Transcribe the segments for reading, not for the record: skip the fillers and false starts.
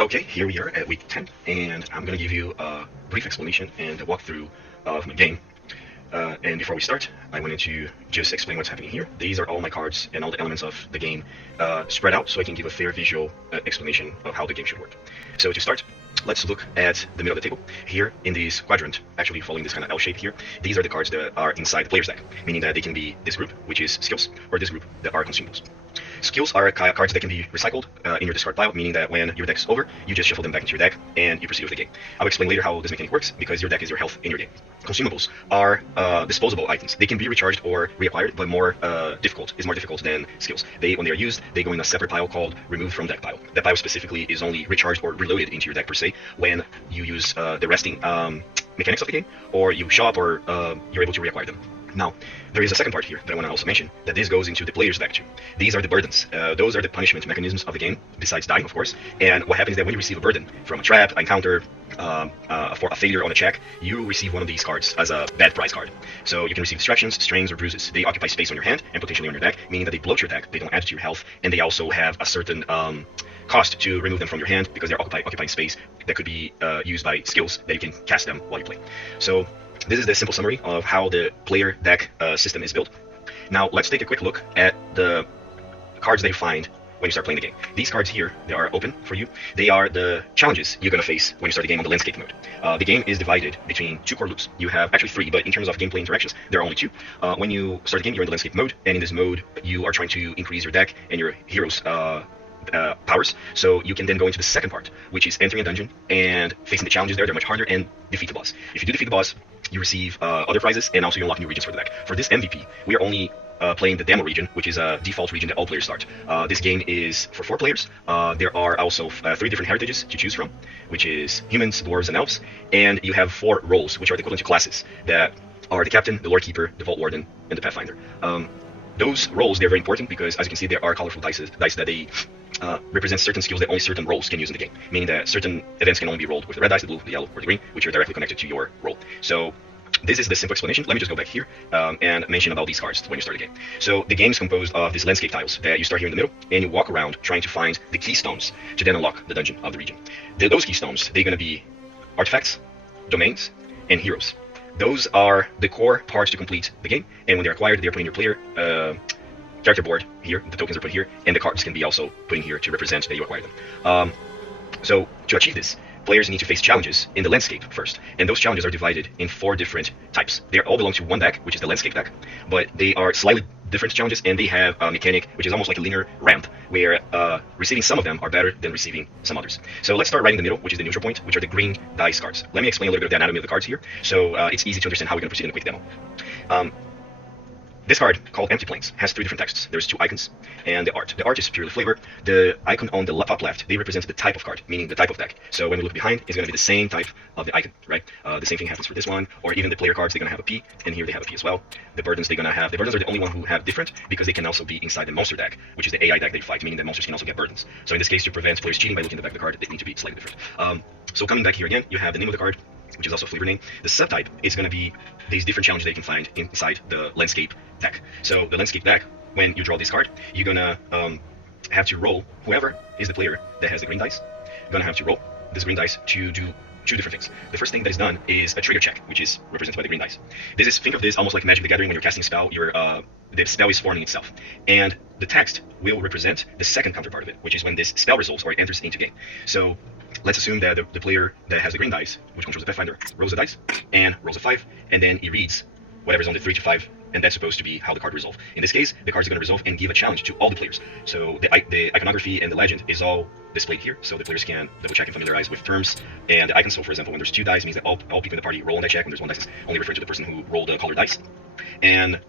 Okay, here we are at week 10, and I'm going to give you a brief explanation and a walkthrough of my game. And before we start, I wanted to just explain what's happening here. These are all my cards and all the elements of the game spread out so I can give a fair visual explanation of how the game should work. So to start, let's look at the middle of the table. Here in this quadrant, actually following this kind of L shape here, these are the cards that are inside the player's deck, meaning that they can be this group, which is skills, or this group that are consumables. Skills are cards that can be recycled in your discard pile, meaning that when your deck's over, you just shuffle them back into your deck and you proceed with the game. I'll explain later how this mechanic works because your deck is your health in your game. Consumables are disposable items. They can be recharged or reacquired, but more difficult than skills. When they are used, they go in a separate pile called removed from deck pile. That pile specifically is only recharged or reloaded into your deck per se when you use the resting mechanics of the game, or you shop, or you're able to reacquire them. Now, there is a second part here that I want to also mention, that this goes into the player's deck too. These are the burdens. Those are the punishment mechanisms of the game, besides dying, of course. And what happens is that when you receive a burden from a trap, encounter, for a failure on a check, you receive one of these cards as a bad prize card. So you can receive distractions, strains, or bruises. They occupy space on your hand and potentially on your deck, meaning that they bloat your deck, they don't add to your health, and they also have a certain cost to remove them from your hand because they're occupying space that could be used by skills that you can cast them while you play. So this is the simple summary of how the player deck system is built. Now let's take a quick look at the cards that you find when you start playing the game. These cards here, they are open for you. They are the challenges you're going to face when you start the game on the landscape mode. The game is divided between two core loops. You have actually three, but in terms of gameplay interactions, there are only two. When you start the game, you're in the landscape mode, and in this mode, you are trying to increase your deck and your heroes' powers, so you can then go into the second part, which is entering a dungeon and facing the challenges there. They're much harder, and defeat the boss. If you do defeat the boss, you receive other prizes, and also you unlock new regions for the deck. For this MVP, we are only playing the demo region, which is a default region that all players start. This game is for 4 players. There are also 3 different heritages to choose from, which is humans, dwarves, and elves, and you have 4 roles, which are the equivalent to classes, that are the captain, the lore keeper, the vault warden, and the pathfinder. Those roles, they're very important because, as you can see, there are colorful dice that they represent certain skills that only certain roles can use in the game, meaning that certain events can only be rolled with the red dice, the blue, the yellow, or the green, which are directly connected to your role. So this is the simple explanation. Let me just go back here and mention about these cards when you start the game. So the game is composed of these landscape tiles that you start here in the middle, and you walk around trying to find the keystones to then unlock the dungeon of the region. Those keystones, they're going to be artifacts, domains, and heroes. Those are the core parts to complete the game, and when they're acquired, they're put in your player character board here. The tokens are put here, and the cards can be also put in here to represent that you acquired them. So to achieve this, players need to face challenges in the landscape first, and those challenges are divided in 4 different types. They all belong to one deck, which is the landscape deck, but they are slightly different challenges, and they have a mechanic which is almost like a linear ramp, where receiving some of them are better than receiving some others. So let's start right in the middle, which is the neutral point, which are the green dice cards. Let me explain a little bit of the anatomy of the cards here, so it's easy to understand how we're going to proceed in a quick demo. This card, called Empty Plains, has 3 different texts. There's 2 icons and the art. The art is purely flavor. The icon on the top left, they represent the type of card, meaning the type of deck. So when we look behind, it's going to be the same type of the icon, right? The same thing happens for this one, or even the player cards, they're going to have a P, and here they have a P as well. The burdens, the burdens are the only one who have different, because they can also be inside the monster deck, which is the AI deck that you fight, meaning that monsters can also get burdens. So in this case, to prevent players cheating by looking at the back of the card, they need to be slightly different. So coming back here again, you have the name of the card, which is also a flavor name. The subtype is going to be these different challenges that you can find inside the landscape deck. So the landscape deck, when you draw this card, you're going to have to roll, whoever is the player that has the green dice, you're going to have to roll this green dice to do 2 different things. The first thing that is done is a trigger check, which is represented by the green dice. Think of this almost like Magic the Gathering. When you're casting a spell, the spell is forming itself. And the text will represent the second counterpart of it, which is when this spell resolves or enters into game. So let's assume that the player that has the green dice, which controls the Pathfinder, rolls the dice and rolls a 5, and then he reads whatever's on the 3 to 5, and that's supposed to be how the card resolves. In this case, the cards are going to resolve and give a challenge to all the players. So the iconography and the legend is all displayed here, so the players can double check and familiarize with terms and the icons. So for example, when there's 2 dice, it means that all people in the party roll on that check. When there's 1 dice, it's only referring to the person who rolled the colored dice. And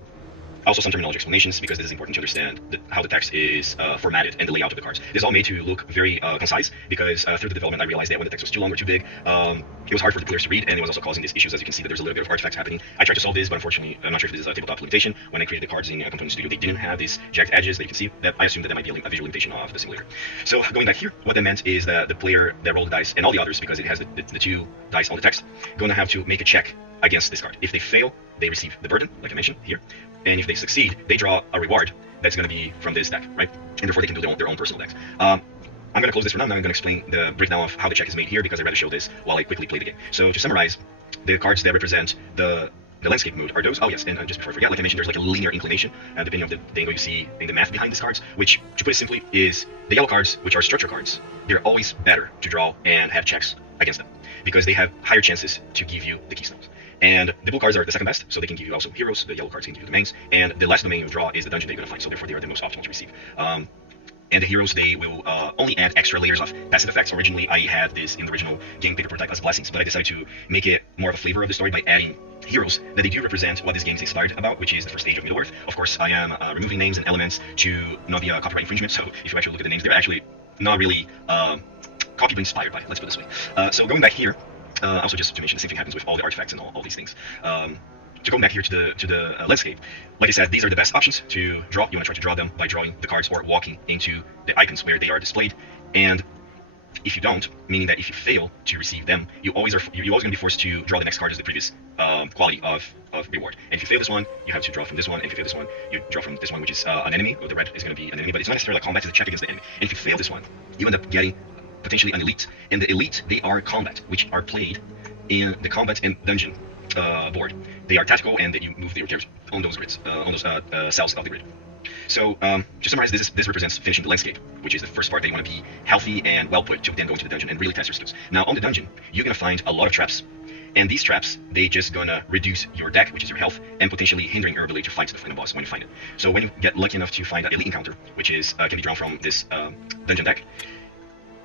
also some terminology explanations, because this is important to understand how the text is formatted and the layout of the cards. This is all made to look very concise, because through the development I realized that when the text was too long or too big, it was hard for the players to read, and it was also causing these issues. As you can see, that there's a little bit of artifacts happening. I tried to solve this, but unfortunately, I'm not sure if this is a tabletop limitation. When I created the cards in Component Studio, they didn't have these jagged edges that you can see. That I assume that might be a visual limitation of the simulator. So going back here, what that meant is that the player that rolled the dice, and all the others, because it has the 2 dice on the text, going to have to make a check against this card. If they fail, they receive the burden, like I mentioned here, and if they succeed, they draw a reward that's going to be from this deck, right? And therefore they can do their own personal decks. I'm going to close this for now. Now I'm going to explain the breakdown of how the check is made here because I'd rather show this while I quickly play the game. So to summarize, the cards that represent the landscape mode are those. Oh yes, and just before I forget, like I mentioned, there's like a linear inclination depending on the angle you see in the math behind these cards, which, to put it simply, is the yellow cards, which are structure cards. They're always better to draw and have checks against them because they have higher chances to give you the keystones. And the blue cards are the second best, so they can give you also heroes. The yellow cards can give you domains, and the last domain you draw is the dungeon that you're going to find, so therefore they are the most optimal to receive. And the heroes, they will only add extra layers of passive effects. Originally, I had this in the original game paper prototype as blessings, but I decided to make it more of a flavor of the story by adding heroes that they do represent what this game is inspired about, which is the first stage of Middle-earth. Of course, I am removing names and elements to not be a copyright infringement, so if you actually look at the names, they're actually not really copied but inspired by it, let's put it this way. So going back here, also just to mention, the same thing happens with all the artifacts and all these things. To go back here to the landscape, like I said, these are the best options to draw. You want to try to draw them by drawing the cards or walking into the icons where they are displayed. And if you don't, meaning that if you fail to receive them, you're always going to be forced to draw the next card as the previous quality of reward. And if you fail this one, you have to draw from this one. And if you fail this one, you draw from this one, which is an enemy. Or the red is going to be an enemy, but it's not necessarily like combat. It's a check against the enemy. And if you fail this one, you end up getting potentially an elite. And the elite, they are combat, which are played in the combat and dungeon board. They are tactical, and you move your characters on those grids, on those cells of the grid. So to summarize, this represents finishing the landscape, which is the first part that you want to be healthy and well put to then go into the dungeon and really test your skills. Now on the dungeon, you're gonna find a lot of traps, and these traps, they just gonna reduce your deck, which is your health, and potentially hindering your ability to fight the final boss when you find it. So when you get lucky enough to find an elite encounter, which is can be drawn from this dungeon deck,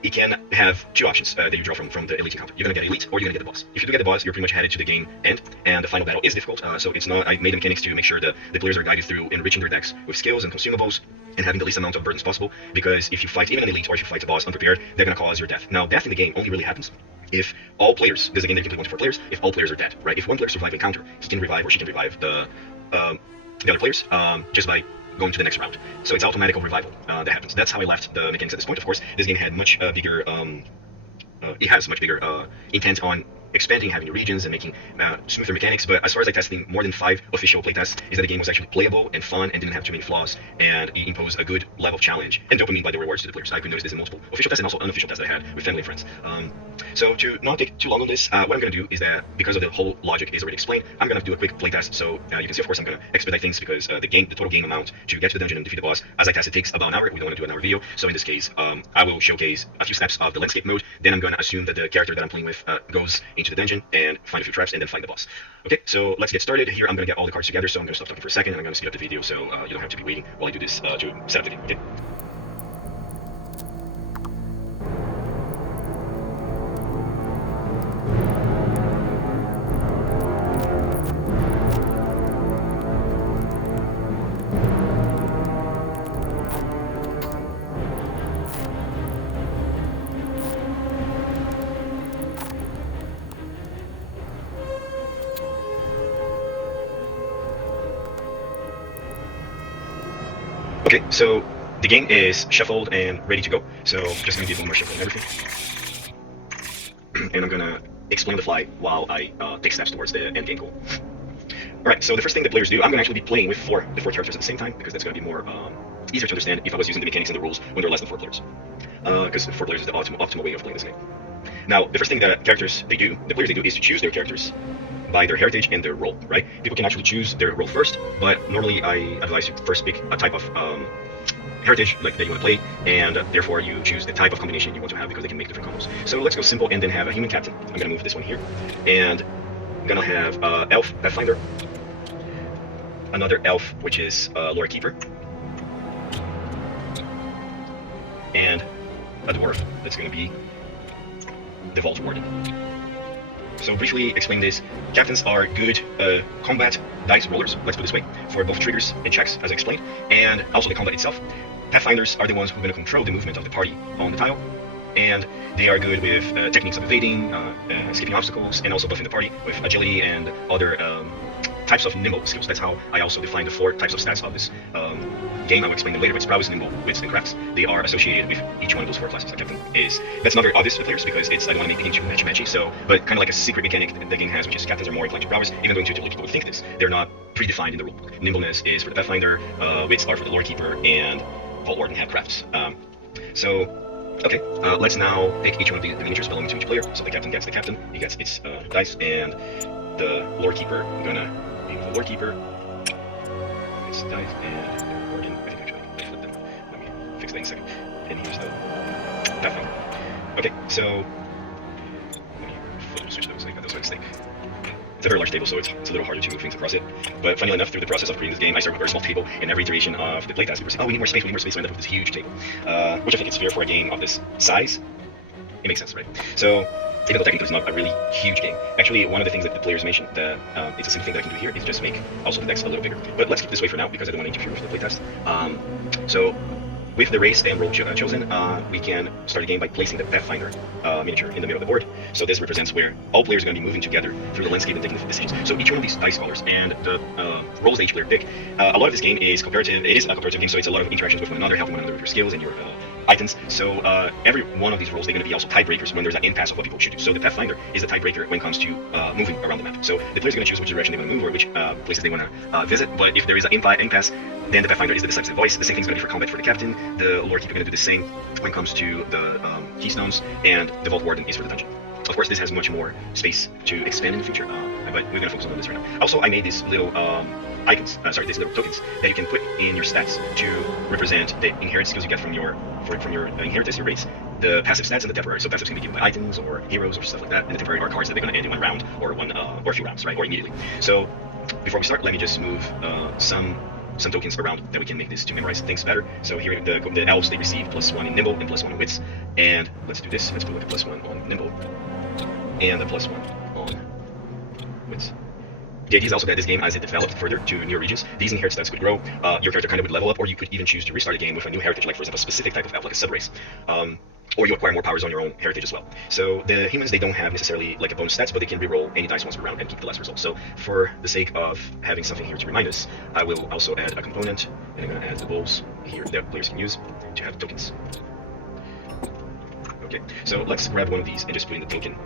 it can have two options that you draw from the elite encounter. You're gonna get elite, or you're gonna get the boss. If you do get the boss, you're pretty much headed to the game end, and the final battle is difficult. So it's not. I made the mechanics to make sure that the players are guided through enriching their decks with skills and consumables, and having the least amount of burdens possible. Because if you fight even an elite, or if you fight a boss unprepared, they're gonna cause your death. Now, death in the game only really happens if all players. There's a game that you can play 1 to 4 players. If all players are dead, right? If one player survives an encounter, he can revive or she can revive the other players just by going to the next round. So it's automatical revival that happens. That's how I left the mechanics at this point. Of course, this game had much bigger, it has much bigger intent on expanding, having new regions, and making smoother mechanics. But as far as I testing more than 5 official playtests, is that the game was actually playable and fun and didn't have too many flaws, and it imposed a good level of challenge and dopamine by the rewards to the players. I could notice this in multiple official tests and also unofficial tests that I had with family and friends. So to not take too long on this, what I'm going to do is that because of the whole logic is already explained, I'm going to do a quick playtest. So you can see, of course, I'm going to expedite things because the total game amount to get to the dungeon and defeat the boss, as I test, it takes about an hour. We don't want to do an hour video. So in this case, I will showcase a few steps of the landscape mode. Then I'm going to assume that the character that I'm playing with goes into the dungeon and find a few traps and then find the boss. Okay, so let's get started. Here I'm going to get all the cards together, so I'm going to stop talking for a second and I'm going to speed up the video so you don't have to be waiting while I do this to set up the video. Okay. Okay, so the game is shuffled and ready to go. So just gonna do a little more shuffling and everything. And I'm gonna explain on the fly while I take steps towards the end game goal. Alright, so the first thing the players do, I'm gonna actually be playing with the four characters at the same time, because that's gonna be more easier to understand if I was using the mechanics and the rules when there are less than 4 players. Because 4 players is the optimal way of playing this game. Now, the first thing that the players they do, is to choose their characters by their heritage and their role, right? People can actually choose their role first, but normally I advise you to first pick a type of heritage like that you want to play, and therefore you choose the type of combination you want to have because they can make different combos. So let's go simple and then have a human captain. I'm gonna move this one here, and I'm gonna have elf pathfinder, another elf which is lore keeper, and a dwarf that's gonna be the vault warden. So briefly explain this, captains are good combat dice rollers, let's put it this way, for both triggers and checks, as I explained, and also the combat itself. Pathfinders are the ones who are going to control the movement of the party on the tile, and they are good with techniques of evading, escaping obstacles, and also buffing the party with agility and other types of nimble skills. That's how I also define the 4 types of stats of this game. I will explain them later, but prowess, nimble, wits, and crafts. They are associated with each one of those 4 classes. The captain is. That's not very obvious to players because I don't want to make the game too matchy. So, but kind of like a secret mechanic the game has, which is captains are more inclined to prowess, even though intuitively people would think this. They're not predefined in the rulebook. Nimbleness is for the pathfinder, wits are for the lore keeper, and vault warden have crafts. So Okay, let's now pick each one of the miniatures belonging to each player. So the captain gets the captain, he gets its dice, and the lore keeper, I'm gonna remove the lore keeper, its dice, and the warden, I think actually, I flipped them. Let me fix that in a second. And here's the pathfinder. Okay, so, let me photo switch those, I got those by mistake. It's a very large table, so it's a little harder to move things across it. But funnily enough, through the process of creating this game, I started with a very small table, and every iteration of the playtest, we were saying, oh, we need more space, so I ended up with this huge table. Which I think is fair for a game of this size. It makes sense, right? So, even though technically it's not a really huge game, actually one of the things that the players mentioned that it's a simple thing that I can do here is just make also the decks a little bigger. But let's keep this way for now because I don't want to interfere with the playtest. So with the race and role chosen, we can start a game by placing the Pathfinder miniature in the middle of the board. So this represents where all players are going to be moving together through the landscape and taking decisions. So each one of these dice colors and the roles that each player pick, a lot of this game is cooperative. It is a cooperative game, so it's a lot of interactions with one another, helping one another with your skills and your items. So every one of these roles, they're going to be also tiebreakers when there's an impasse of what people should do. So the Pathfinder is the tiebreaker when it comes to moving around the map. So the player's going to choose which direction they want to move or which places they want to visit. But if there is an impasse, then the Pathfinder is the decisive voice. The same thing's going to be for combat for the captain. The lore keeper going to do the same when it comes to the keystones, and the vault warden is for the dungeon. Of course, this has much more space to expand in the future, but we're going to focus on this right now. Also, I made these little these little tokens that you can put in your stats to represent the inherent skills you get from your inheritance, your race, the passive stats, and the temporary. So passives can be given by items or heroes or stuff like that, and the temporary are cards that they're going to end in one round or a few rounds, right, or immediately. So before we start, let me just move some tokens around that we can make this to memorize things better. So here the elves, they receive +1 in nimble and +1 in wits, and let's do this. Let's put like a +1 on nimble and a +1 on wits. The idea is also that this game, as it developed further to newer regions, these inherent stats could grow. Your character kind of would level up, or you could even choose to restart a game with a new heritage, like for example, a specific type of elf, like a subrace. Or you acquire more powers on your own heritage as well. So the humans, they don't have necessarily like a bonus stats, but they can reroll any dice once per round and keep the last result. So for the sake of having something here to remind us, I will also add a component, and I'm going to add the bowls here that players can use to have tokens. Okay, so let's grab one of these and just put in the token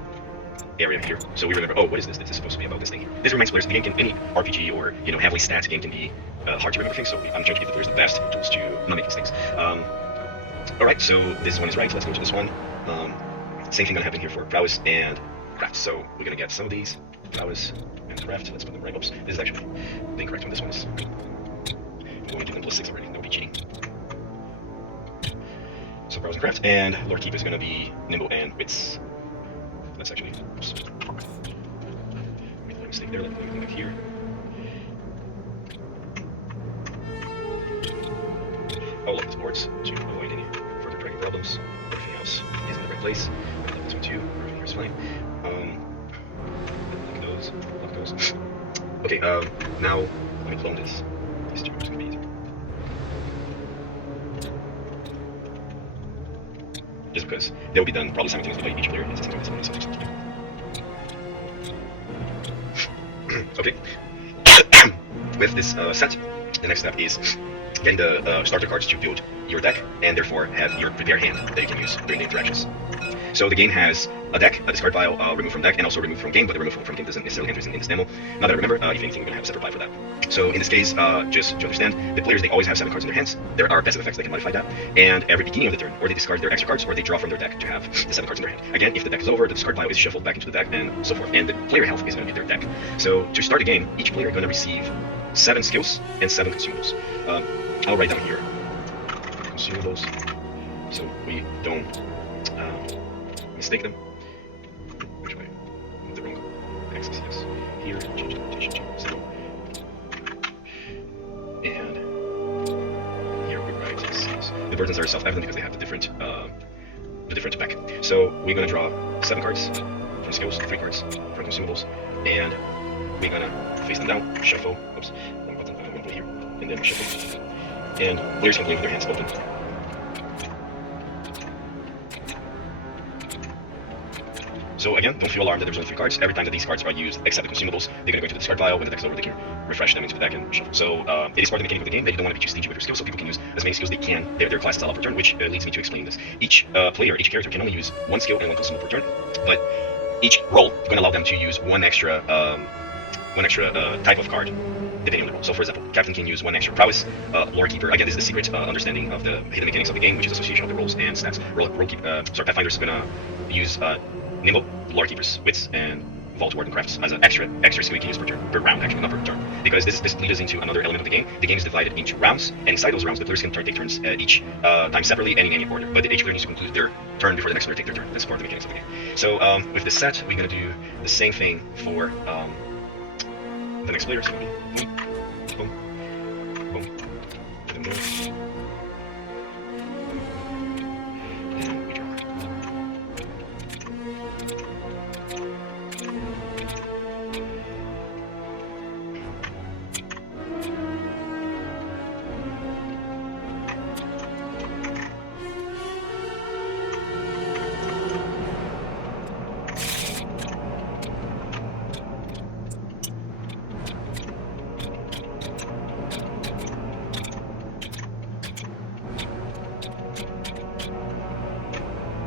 area here. So we remember, oh, what is this? This is supposed to be about this thing here. This reminds players the game can, any RPG or heavily stats game can be hard to remember things. So I'm trying to give the players the best tools to not make mistakes. Alright, so this one is right. Let's go to this one. Same thing gonna happen here for prowess and craft. So we're gonna get some of these prowess and craft. Let's put them right. Oops, this is actually the incorrect one. This one is. I'm going to do them +6 already. That would be cheating. So prowess and craft, and lore keep is gonna be nimble and wits. Let's actually. Oops. Made a mistake there. Let me go back here. I'll lock these boards to avoid any further dragging problems. Everything else is in the right place. I'll lock this one too. Everything here is fine. Lock those. Okay, now let me clone this. These two are going to be easy. Just because they'll be done probably simultaneously by each player. Okay. With this set, the next step is getting the starter cards to build your deck, and therefore have your prepared hand that you can use during the interactions. So the game has a deck, a discard pile, removed from deck, and also removed from game, but the removed from game doesn't necessarily enter in this demo. Now that I remember, if anything, we're going to have a separate pile for that. So in this case, just to understand, the players, they always have 7 cards in their hands. There are passive effects that can modify that, and every beginning of the turn, or they discard their extra cards, or they draw from their deck to have the 7 cards in their hand. Again, if the deck is over, the discard pile is shuffled back into the deck, and so forth, and the player health is going to be their deck. So to start a game, each player is going to receive 7 skills and 7 consumables. I'll write down here consumables so we don't mistake them. Which way? The wrong axis, yes. Here, change the rotation to 0. And here we write C's. The burdens are self-evident because they have the different pack. So we're going to draw 7 cards from skills, 3 cards from consumables, and we're going to face them down, shuffle, oops, one button, I'm going to put here, and then shuffle. And players can play with their hands open. So again, don't feel alarmed that there's only 3 cards. Every time that these cards are used, except the consumables, they're going to go into the discard pile. When the deck's over, they can refresh them into the deck and shuffle. So it is part of the mechanic of the game that you don't want to be too stingy with your skills, so people can use as many skills they can. Their classes allow per turn, which leads me to explain this. Each player, each character can only use 1 skill and 1 consumable per turn, but each role is going to allow them to use 1 extra one extra type of card depending on the role. So for example, Captain can use one extra prowess. Lore Keeper, again, this is the secret understanding of the hidden mechanics of the game, which is association of the roles and stats. Pathfinder's gonna use Nimble, Lore Keeper's Wits, and Vault Warden Crafts as an extra skill you can use per round, actually, not per turn. Because this leads us into another element of the game. The game is divided into rounds, and inside those rounds, the players can take turns each time separately and in any order. But each player needs to conclude their turn before the next player take their turn. That's part of the mechanics of the game. So with this set, we're gonna do the same thing for the next player. So boom, boom, and then boom. And we draw.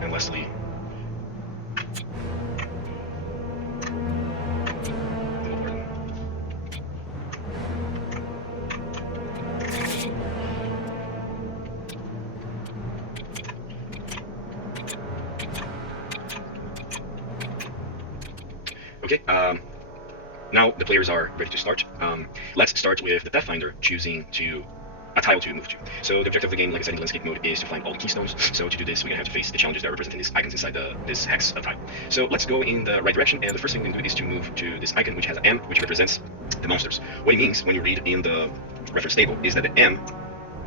And lastly, the warden. Okay, now the players are ready to start. Let's start with the Pathfinder choosing a tile to move to. So the objective of the game, like I said in the landscape mode, is to find all the keystones. So to do this, we're gonna have to face the challenges that are represented in these icons inside this hex of tile. So let's go in the right direction, and the first thing we're gonna do is to move to this icon, which has an M, which represents the monsters. What it means when you read in the reference table is that the M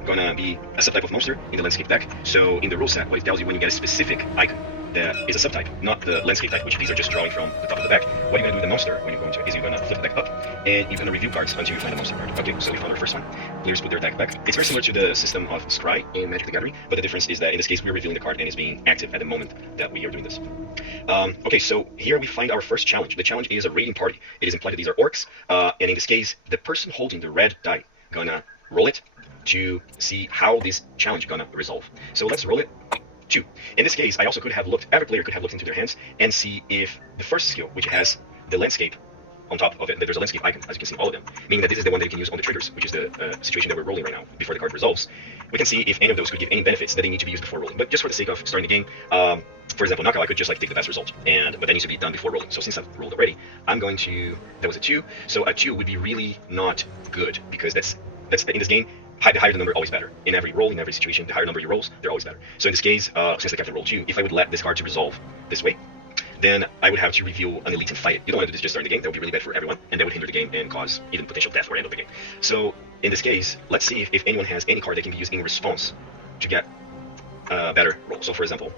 gonna be a subtype of monster in the landscape deck. So in the rule set, what it tells you when you get a specific icon that is a subtype, not the landscape type, which these are just drawing from the top of the deck. What you're gonna do with the monster when you go into it is you're gonna flip the deck up, and you're gonna review cards until you find a monster card. Okay, so we found our first one. Players put their deck back. It's very similar to the system of Scry in Magic the Gathering, but the difference is that in this case we're revealing the card and it's being active at the moment that we are doing this. Okay, so here we find our first challenge. The challenge is a raiding party. It is implied that these are orcs, and in this case, the person holding the red die gonna roll it to see how this challenge gonna resolve. So let's roll it. 2. In this case, I also could have looked, every player could have looked into their hands and see if the first skill, which has the landscape on top of it, there's a landscape icon, as you can see, all of them, meaning that this is the one that you can use on the triggers, which is the situation that we're rolling right now, before the card resolves. We can see if any of those could give any benefits that they need to be used before rolling. But just for the sake of starting the game, for example, knockout, I could just like take the best result, but that needs to be done before rolling. So since I've rolled already, I'm going to, that was a 2, so a 2 would be really not good, because that's in this game, the higher the number, always better. In every roll, in every situation, the higher number you rolls, they're always better. So in this case, since the captain rolled 2, if I would let this card to resolve this way, then I would have to reveal an elite and fight it. You don't want to do this just starting the game. That would be really bad for everyone, and that would hinder the game and cause even potential death or end of the game. So in this case, let's see if anyone has any card that can be used in response to get a better roll. So for example,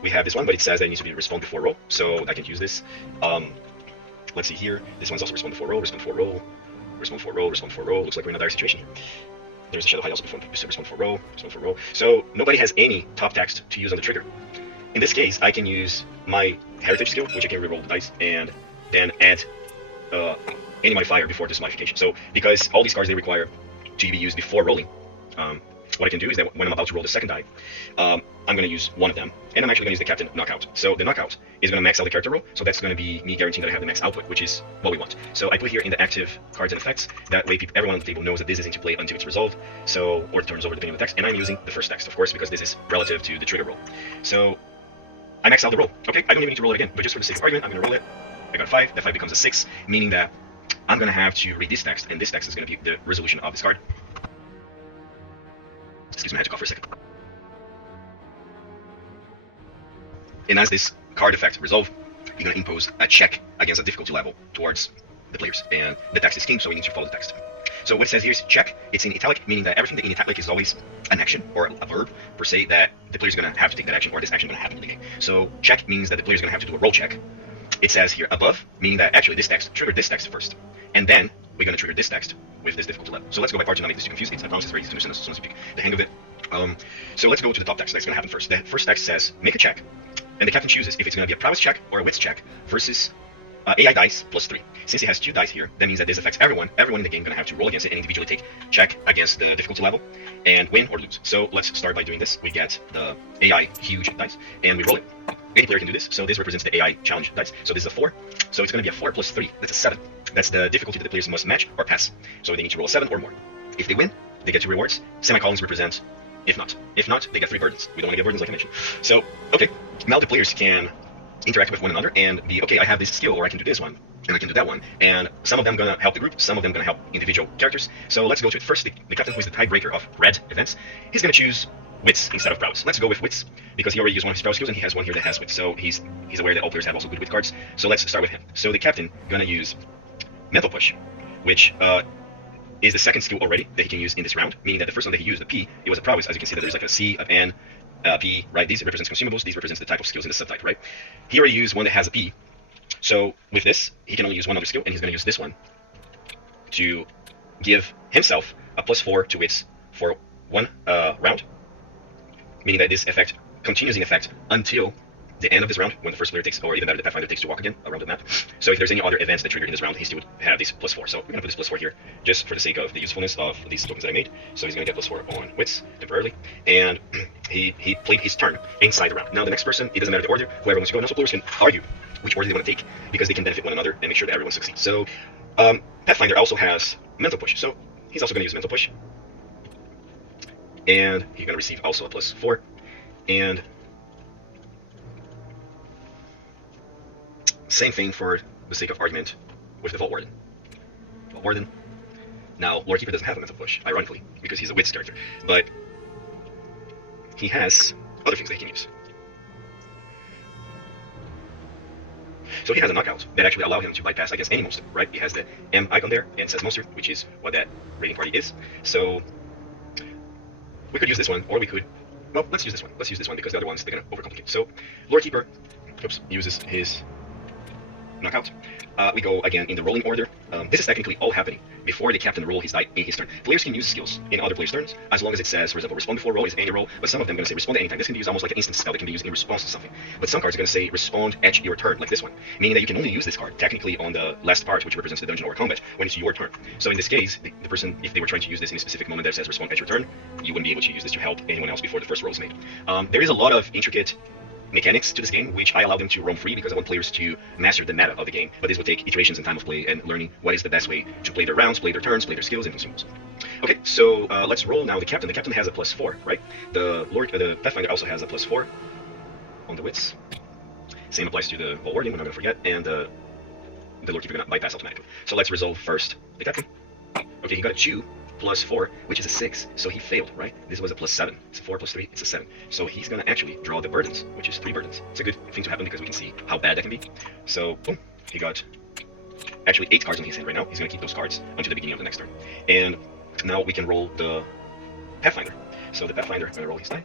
we have this one, but it says that it needs to be respond before roll, so I can use this. Let's see here. This one's also respond before roll, respond before roll, respond before roll, respond before roll. Looks like we're in a dire situation here. There's a shadow high also before respond for roll, respond for roll. So nobody has any top text to use on the trigger. In this case, I can use my heritage skill, which I can reroll the dice, and then add any modifier before this modification. So because all these cards they require to be used before rolling, what I can do is that when I'm about to roll the second die, I'm going to use one of them, and I'm actually going to use the captain knockout. So the knockout is going to max out the character roll, so that's going to be me guaranteeing that I have the max output, which is what we want. So I put here in the active cards and effects, that way everyone on the table knows that this is into play until it's resolved, so, or it turns over depending on the text, and I'm using the first text, of course, because this is relative to the trigger roll. So I max out the roll. Okay, I don't even need to roll it again, but just for the sake of argument, I'm going to roll it. I got a 5, that 5 becomes a 6, meaning that I'm going to have to read this text, and this text is going to be the resolution of this card. Excuse me, I had to cough for a second. And as this card effect resolve, you're going to impose a check against a difficulty level towards the players. And the text is king, so we need to follow the text. So what it says here is check. It's in italic, meaning that everything in italic is always an action or a verb per se that the player's going to have to take that action, or this action is going to happen in the game. So check means that the player's going to have to do a roll check. It says here above, meaning that actually this text triggered this text first, and then we're going to trigger this text with this difficulty level. So let's go by part to not make this too confused. I promise it's very easy to understand as soon as you get the hang of it. So let's go to the top text. That's going to happen first. The first text says make a check, and the captain chooses if it's going to be a prowess check or a wits check versus AI dice plus 3. Since it has 2 dice here, that means that this affects everyone. Everyone in the game is going to have to roll against it and individually take check against the difficulty level and win or lose. So let's start by doing this. We get the AI huge dice, and we roll it. any player can do this. So this represents the AI challenge dice. So this is a 4. So it's going to be a 4 plus 3. That's a 7. That's the difficulty that the players must match or pass. So they need to roll a 7 or more. If they win, they get 2 rewards. Semicolons represent if not. If not, they get 3 burdens. We don't want to get burdens like I mentioned. So, okay, now the players can interact with one another and be, okay, I have this skill, or I can do this one, and I can do that one. And some of them going to help the group, some of them going to help individual characters. So let's go to it first. The captain, who is the tiebreaker of red events, he's going to choose wits instead of prowess. Let's go with wits, because he already used one of his prowess skills, and he has one here that has wits. So he's aware that all players have also good wit cards. So let's start with him. So the captain going to use mental push, which is the second skill already that he can use in this round, meaning that the first one that he used, the P, it was a prowess. As you can see that there's like a C, an N, P, right? These represents consumables, these represents the type of skills in the subtype, right? He already used one that has a P, so with this, he can only use one other skill, and he's going to use this one to give himself a +4 to wits for one round, meaning that this effect continues in effect until the end of this round, when the first player takes, or even better, the Pathfinder takes to walk again around the map. So if there's any other events that trigger in this round, he still would have this +4. So we're going to put this +4 here, just for the sake of the usefulness of these tokens that I made. So he's going to get +4 on wits temporarily, and he played his turn inside the round. Now the next person, it doesn't matter the order, whoever wants to go. And also players can argue which order they want to take, because they can benefit one another and make sure that everyone succeeds. So Pathfinder also has mental push, so he's also going to use mental push, and he's going to receive also a +4, and same thing for the sake of argument with the Vault Warden. Vault Warden. Now, Lord Keeper doesn't have a mental push, ironically, because he's a wits character, but he has other things that he can use. So he has a knockout that actually allows him to bypass, I guess, any monster, right? He has the M icon there and says monster, which is what that raiding party is. So we could use this one, or we could, well, let's use this one. Let's use this one because the other ones, they're going to overcomplicate. So Lord Keeper, uses his knockout. We go again in the rolling order. This is technically all happening before the captain roll his die in his turn. Players can use skills in other players' turns as long as it says, for example, respond before roll is any roll, but some of them are going to say respond at any time. This can be used almost like an instant spell that can be used in response to something. But some cards are going to say respond at your turn, like this one, meaning that you can only use this card technically on the last part, which represents the dungeon or combat, when it's your turn. So in this case, the person, if they were trying to use this in a specific moment that says respond at your turn, you wouldn't be able to use this to help anyone else before the first roll is made. There is a lot of intricate mechanics to this game, which I allow them to roam free because I want players to master the meta of the game, but this will take iterations and time of play and learning what is the best way to play their rounds, play their turns, play their skills and consumables. Okay, so let's roll now the captain. The captain has a +4, right? The Pathfinder also has a +4 on the wits. Same applies to the Vault Warden, we're not going to forget, and the Lord Keeper going to bypass automatically. So let's resolve first the captain. Okay, he got a 2 +4, which is a 6, so he failed, right? This was a +7. It's a 4 + 3, it's a 7. So he's going to actually draw the burdens, which is 3 burdens. It's a good thing to happen because we can see how bad that can be. So, boom, he got actually 8 cards on his hand right now. He's going to keep those cards until the beginning of the next turn. And now we can roll the Pathfinder. So the Pathfinder, I'm going to roll his die,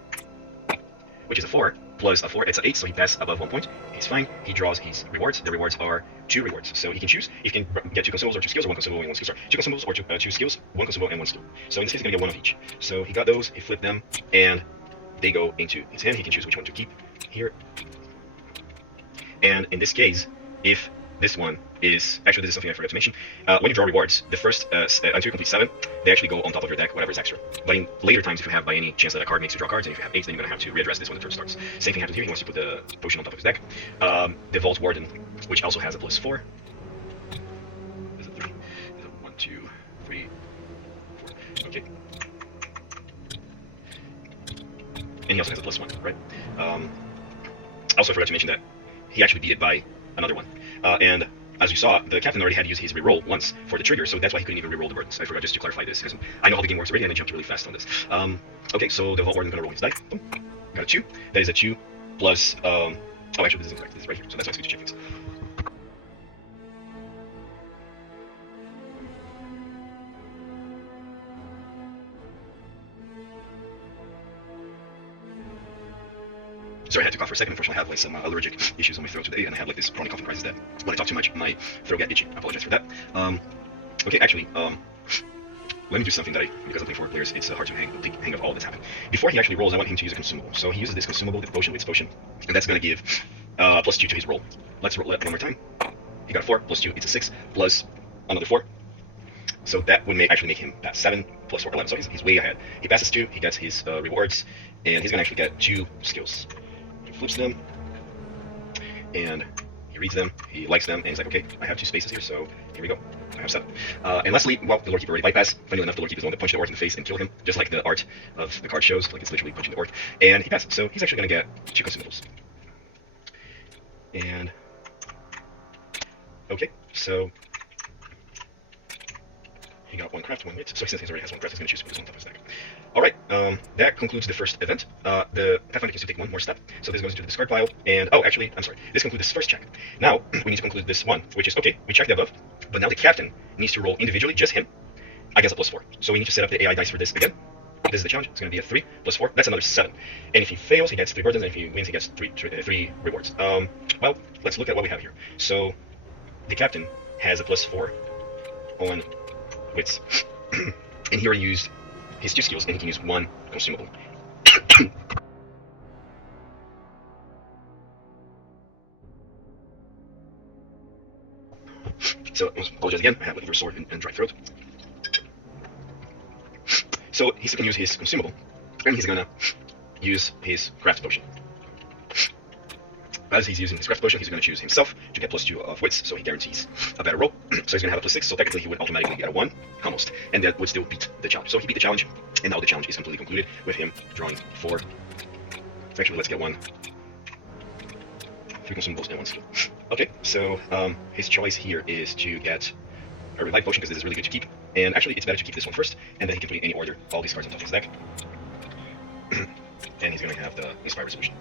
which is a 4 plus a 4, it's an 8, so he passed above 1 point. He's fine. He draws his rewards. The rewards are 2 rewards. So he can choose. He can get 2 consumables or 2 skills, or 1 consumable and 1 skill. Sorry, 2 consumables or 2 skills, 1 consumable and 1 skill. So in this case, he's going to get 1 of each. So he got those, he flipped them, and they go into his hand. He can choose which one to keep here. And in this case, if this one is, actually this is something I forgot to mention, when you draw rewards, the first, until you complete 7, they actually go on top of your deck, whatever is extra. But in later times, if you have by any chance that a card makes you draw cards, and if you have 8, then you're going to have to readdress this when the turn starts. Same thing happens here, he wants to put the potion on top of his deck. The Vault Warden, which also has a +4. There's a 3, there's a 1, 2, 3, 4, okay. And he also has a +1, right? Also, I forgot to mention that he actually beat it by another one. And as you saw, the captain already had to use his reroll once for the trigger, so that's why he couldn't even reroll the burdens. I forgot just to clarify this, because I know how the game works already, and I jumped really fast on this. Okay, so the Vault Warden is going to roll his die. Boom. Got a 2. That is a 2 plus, oh, actually, this is incorrect. This is right here, so that's why it's good to check things. Sorry, I had to cough for a second. Unfortunately, I have like some allergic issues on my throat today, and I have like this chronic coughing crisis that when I talk too much, my throat gets itchy. I apologize for that. Okay, actually, let me do something that because I'm playing 4 players, it's hard to hang of all this happening. Before he actually rolls, I want him to use a consumable. So he uses this consumable, the potion, with potion, and that's going to give +2 to his roll. Let's roll it one more time. He got a 4, +2, it's a 6, plus another 4. So that would actually make him pass 7 plus 4, 11. So he's way ahead. He passes 2, he gets his rewards, and he's going to actually get 2 skills. He flips them, and he reads them, he likes them, and he's like, okay, I have 2 spaces here, so here we go. I have 7. And lastly, well, the Lord Keeper already bypassed. Funnily enough, the Lord Keeper is the one that punched the orc in the face and killed him, just like the art of the card shows, like it's literally punching the orc. And he passed, so he's actually going to get 2 consumables. And okay, so he got 1 craft, 1 wit. So since he already has 1 craft, he's going to choose to put this on top of his deck. Alright, that concludes the first event. The Pathfinder gets to take 1 more step. So this goes into the discard pile, and oh, actually, I'm sorry. This concludes this first check. Now, we need to conclude this one, which is, okay, we checked the above, but now the captain needs to roll individually, just him, against a +4. So we need to set up the AI dice for this again. This is the challenge. It's going to be a 3 + 4. That's another 7. And if he fails, he gets 3 burdens, and if he wins, he gets 3 rewards. Well, let's look at what we have here. So, the captain has a +4 on wits. And he already used his 2 skills, and he can use 1 consumable. So, I apologize again, I have like a sword and dry throat. So, he can use his consumable, and he's gonna use his craft potion. As he's using his craft potion, he's going to choose himself to get +2 of wits, so he guarantees a better roll. So he's going to have a +6, so technically he would automatically get a 1, almost, and that would still beat the challenge. So he beat the challenge, and now the challenge is completely concluded with him drawing 4. Actually, let's get 3 consumables and 1 skill. Okay, so his choice here is to get a revive potion, because this is really good to keep, and actually it's better to keep this one first, and then he can put in any order all these cards on top of his deck. And he's going to have the Inspire Resolution.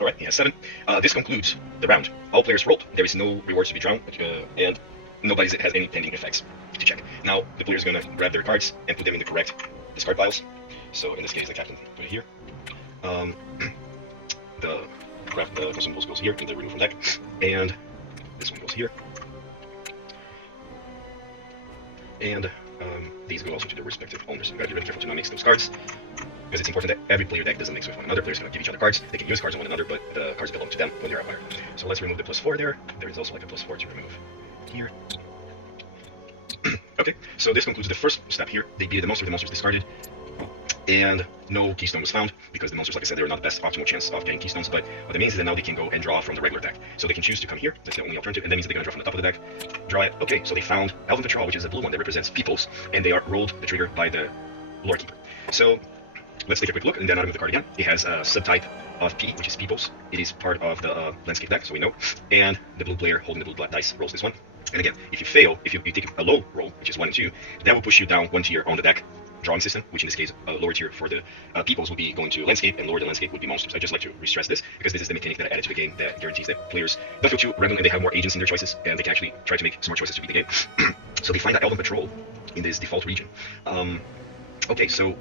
Alright, he has 7. This concludes the round. All players rolled. There is no rewards to be drawn, and nobody has any pending effects to check. Now, the player is going to grab their cards and put them in the correct discard piles. So, in this case, the captain put it here. The consumables goes here in the remove from deck, and this one goes here. And these go also to their respective owners. You gotta be really careful to not mix those cards, because it's important that every player deck doesn't mix with one another. Players cannot give each other cards. They can use cards on one another, but the cards belong to them when they're acquired. So let's remove the +4 there. There is also like a +4 to remove here. Okay, so this concludes the first step here. They beat the monster's discarded, and no keystone was found, because the monsters, like I said, they were not the best optimal chance of getting keystones, but what that means is that now they can go and draw from the regular deck. So they can choose to come here, that's the only alternative, and that means that they're going to draw from the top of the deck, draw it. Okay, so they found Elven Patrol, which is a blue one that represents peoples, and they are rolled the trigger by the Lord Keeper. So let's take a quick look, and then I'll remove the card again. It has a subtype of P, which is peoples. It is part of the landscape deck, so we know, and the blue player holding the blue black dice rolls this one. And again, if you fail, if you take a low roll, which is 1 and 2, that will push you down 1 tier on the deck drawing system, which in this case, lower tier for the peoples would be going to landscape, and lower the landscape would be monsters. I just like to re-stress this, because this is the mechanic that I added to the game that guarantees that players don't feel too random, and they have more agency in their choices, and they can actually try to make smart choices to beat the game. So they find that Elven Patrol in this default region. Okay, so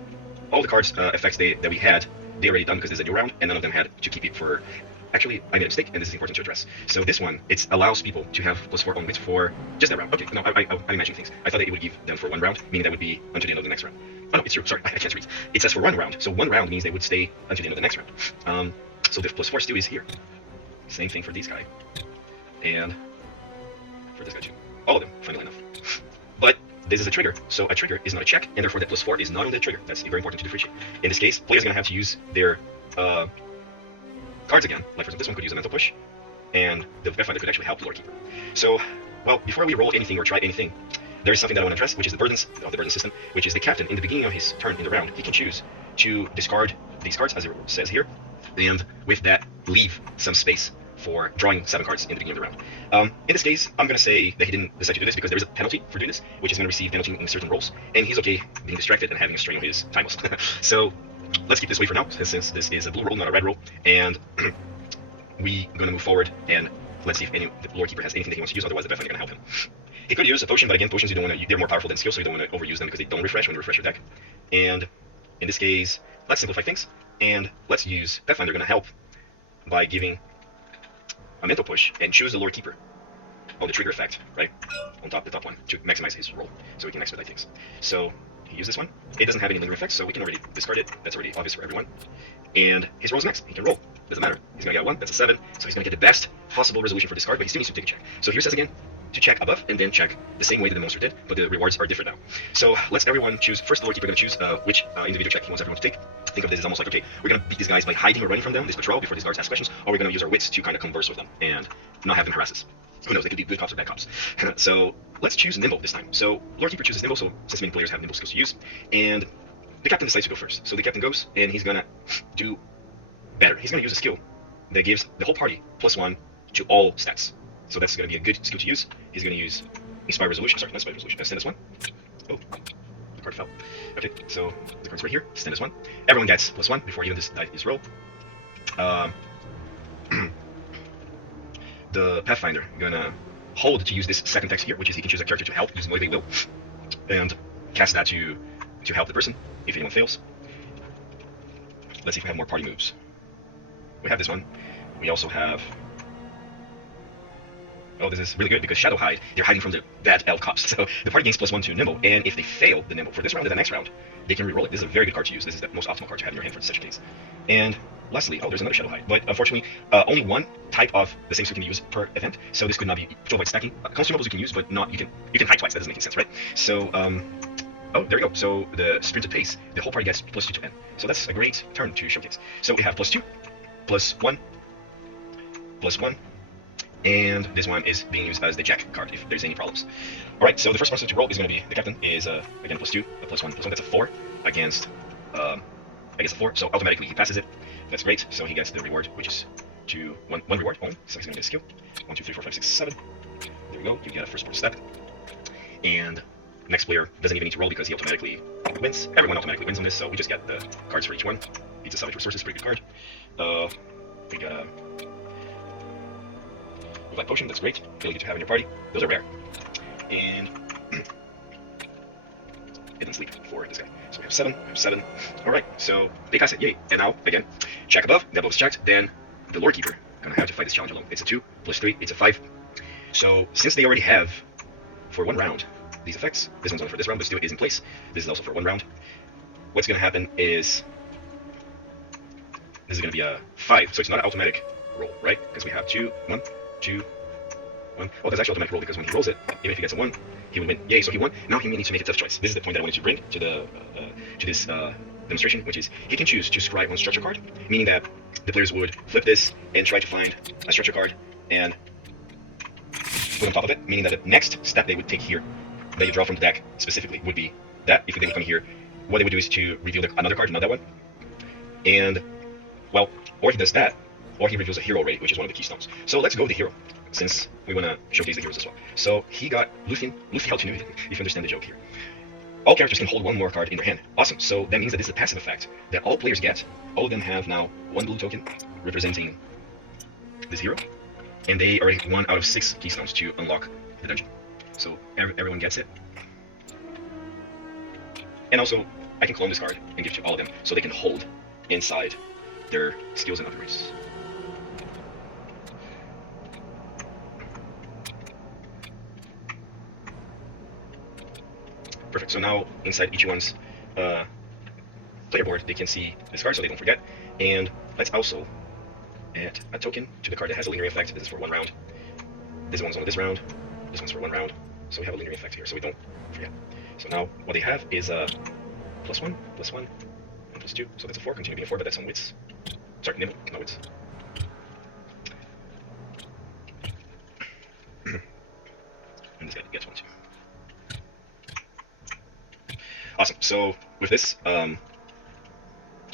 all the cards effects that we had, they already done because there's a new round, and none of them had to keep it for... Actually, I made a mistake, and this is important to address. So this one, it allows people to have +4 on wits for just that round. Okay, no, I'm imagining things. I thought that it would give them for 1 round, meaning that would be until the end of the next round. Oh, no, it's true. Sorry, I can't read. It says for 1 round, so 1 round means they would stay until the end of the next round. So the +4 still is here. Same thing for these guys. And for this guy too. All of them, funnily enough. But this is a trigger, so a trigger is not a check, and therefore that +4 is not on the trigger. That's very important to differentiate. In this case, players are going to have to use their cards again. Like for example, this one could use a mental push, and the Pathfinder could actually help the Lord Keeper. So, well, before we roll anything or try anything, there is something that I want to address, which is the burdens of the burden system, which is the captain, in the beginning of his turn in the round, he can choose to discard these cards, as it says here, and with that, leave some space for drawing 7 cards in the beginning of the round. In this case, I'm going to say that he didn't decide to do this because there is a penalty for doing this, which is going to receive penalty in certain rolls, and he's okay being distracted and having a strain on his timers. So, let's keep this way for now, since this is a blue roll, not a red roll, and we're going to move forward, and let's see if the Lord Keeper has anything that he wants to use, otherwise the Pathfinder going to help him. He could use a potion, but again, potions they're more powerful than skills, so you don't want to overuse them because they don't refresh when you refresh your deck. And in this case, let's simplify things, and let's use Pathfinder going to help by giving a mental push and choose the Lord Keeper on the trigger effect, right? On top, the top one, to maximize his roll, so he can expedite things. So he used this one. It doesn't have any lingering effects, so we can already discard it. That's already obvious for everyone. And his roll's next. He can roll. Doesn't matter. He's going to get a 1. That's a 7. So he's going to get the best possible resolution for discard, but he still needs to take a check. So here it says again, to check above and then check the same way that the monster did, but the rewards are different now. So let's everyone choose. First, the Lord Keeper going to choose which individual check he wants everyone to take. Think of this as almost like, okay, we're going to beat these guys by hiding or running from them, this patrol, before these guards ask questions, or we're going to use our wits to kind of converse with them and not have them harass us. Who knows, they could be good cops or bad cops. So let's choose Nimble this time. So Lord Keeper chooses Nimble, so since many players have Nimble skills to use, and the captain decides to go first. So the captain goes, and he's going to do better. He's going to use a skill that gives the whole party +1 to all stats. So that's going to be a good skill to use. He's going to use Inspire Resolution. Sorry, not Inspire Resolution. Stand as 1. Oh, the card fell. Okay, so the card's right here. Stand as 1. Everyone gets +1 before even this die is rolled. The Pathfinder gonna hold to use this second text here, which is he can choose a character to help using Motivate Will, and cast that to help the person if anyone fails. Let's see if we have more party moves. We have this one. We also have. Oh, this is really good because Shadow Hide, they're hiding from the bad elf cops. So the party gains +1 to Nimble, and if they fail the Nimble for this round and the next round, they can reroll it. This is a very good card to use. This is the most optimal card to have in your hand for such a case. And lastly, oh, there's another Shadow Hide, but unfortunately, only one type of the same skill can be used per event, so this could not be to avoid stacking. Consumables you can use, but not you can hide twice. That doesn't make any sense, right? So oh, there we go. So the sprinted pace, the whole party gets +2 to N. So that's a great turn to showcase. So we have +2, +1, +1. And this one is being used as the Jack card if there's any problems. Alright, so the first person to roll is going to be the captain, is again +2, a +1, that's a 4 against a 4, so automatically he passes it. That's great, so he gets the reward, which is one reward only, so he's going to get a skill. 1, 2, 3, 4, 5, 6, 7. There we go, you get a first part step. And next player doesn't even need to roll because he automatically wins. Everyone automatically wins on this, so we just get the cards for each one. It's a salvage resources, pretty good card. We got a Black Potion, that's great. Really good to have in your party. Those are rare. And hidden sleep for this guy. So we have 7, we have 7. Alright, so they pass it, yay. And now, again, check above, the above is checked, then the Lord Keeper gonna have to fight this challenge alone. It's a 2 + 3, it's a 5. So since they already have for 1 round these effects, this one's only for this round, but still is in place. This is also for 1 round. What's gonna happen is this is gonna be a 5, so it's not an automatic roll, right? Because we have 2, 1, 2, 1. Oh, that's actually automatic roll because when he rolls it, even if he gets a 1, he will win. Yay, so he won. Now he needs to make a tough choice. This is the point that I wanted to bring to this demonstration, which is he can choose to scribe one structure card, meaning that the players would flip this and try to find a structure card and put on top of it, meaning that the next step they would take here, that you draw from the deck specifically, would be that. If they would come here, what they would do is to reveal another card, not that one. And, well, or he does that, or he reveals a hero already, which is one of the keystones. So let's go with the hero, since we want to showcase the heroes as well. So he got Luthien Continuity, if you understand the joke here. All characters can hold 1 more card in their hand. Awesome, so that means that this is a passive effect that all players get. All of them have now 1 blue token representing this hero, and they are 1 out of 6 keystones to unlock the dungeon. So everyone gets it. And also, I can clone this card and give it to all of them, so they can hold inside their skills and upgrades. Perfect, so now inside each one's player board, they can see this card so they don't forget. And let's also add a token to the card that has a lingering effect. This is for 1 round. This one's only this round. This one's for 1 round. So we have a lingering effect here, so we don't forget. So now what they have is a +1, +1, and +2. So that's a 4, continue being a 4, but that's on wits. Sorry, Nimble, not wits. And this guy gets 1 too. Awesome, so with this,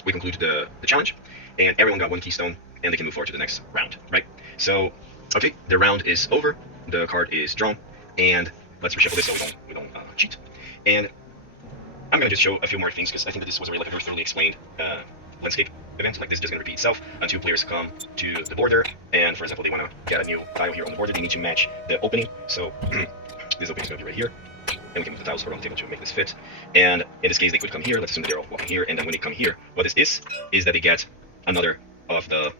we conclude the challenge, and everyone got 1 keystone, and they can move forward to the next round, right? So, okay, the round is over, the card is drawn, and let's reshuffle this so we don't cheat. And I'm going to just show a few more things, because I think that this was a very thoroughly explained landscape event. Like, this is just going to repeat itself until players come to the border, and for example, they want to get a new tile here on the border, they need to match the opening, so this opening is going to be right here. And we can move the tiles around the table to make this fit. And in this case, they could come here. Let's assume that they're all walking here. And then when they come here, what this is that they get another of the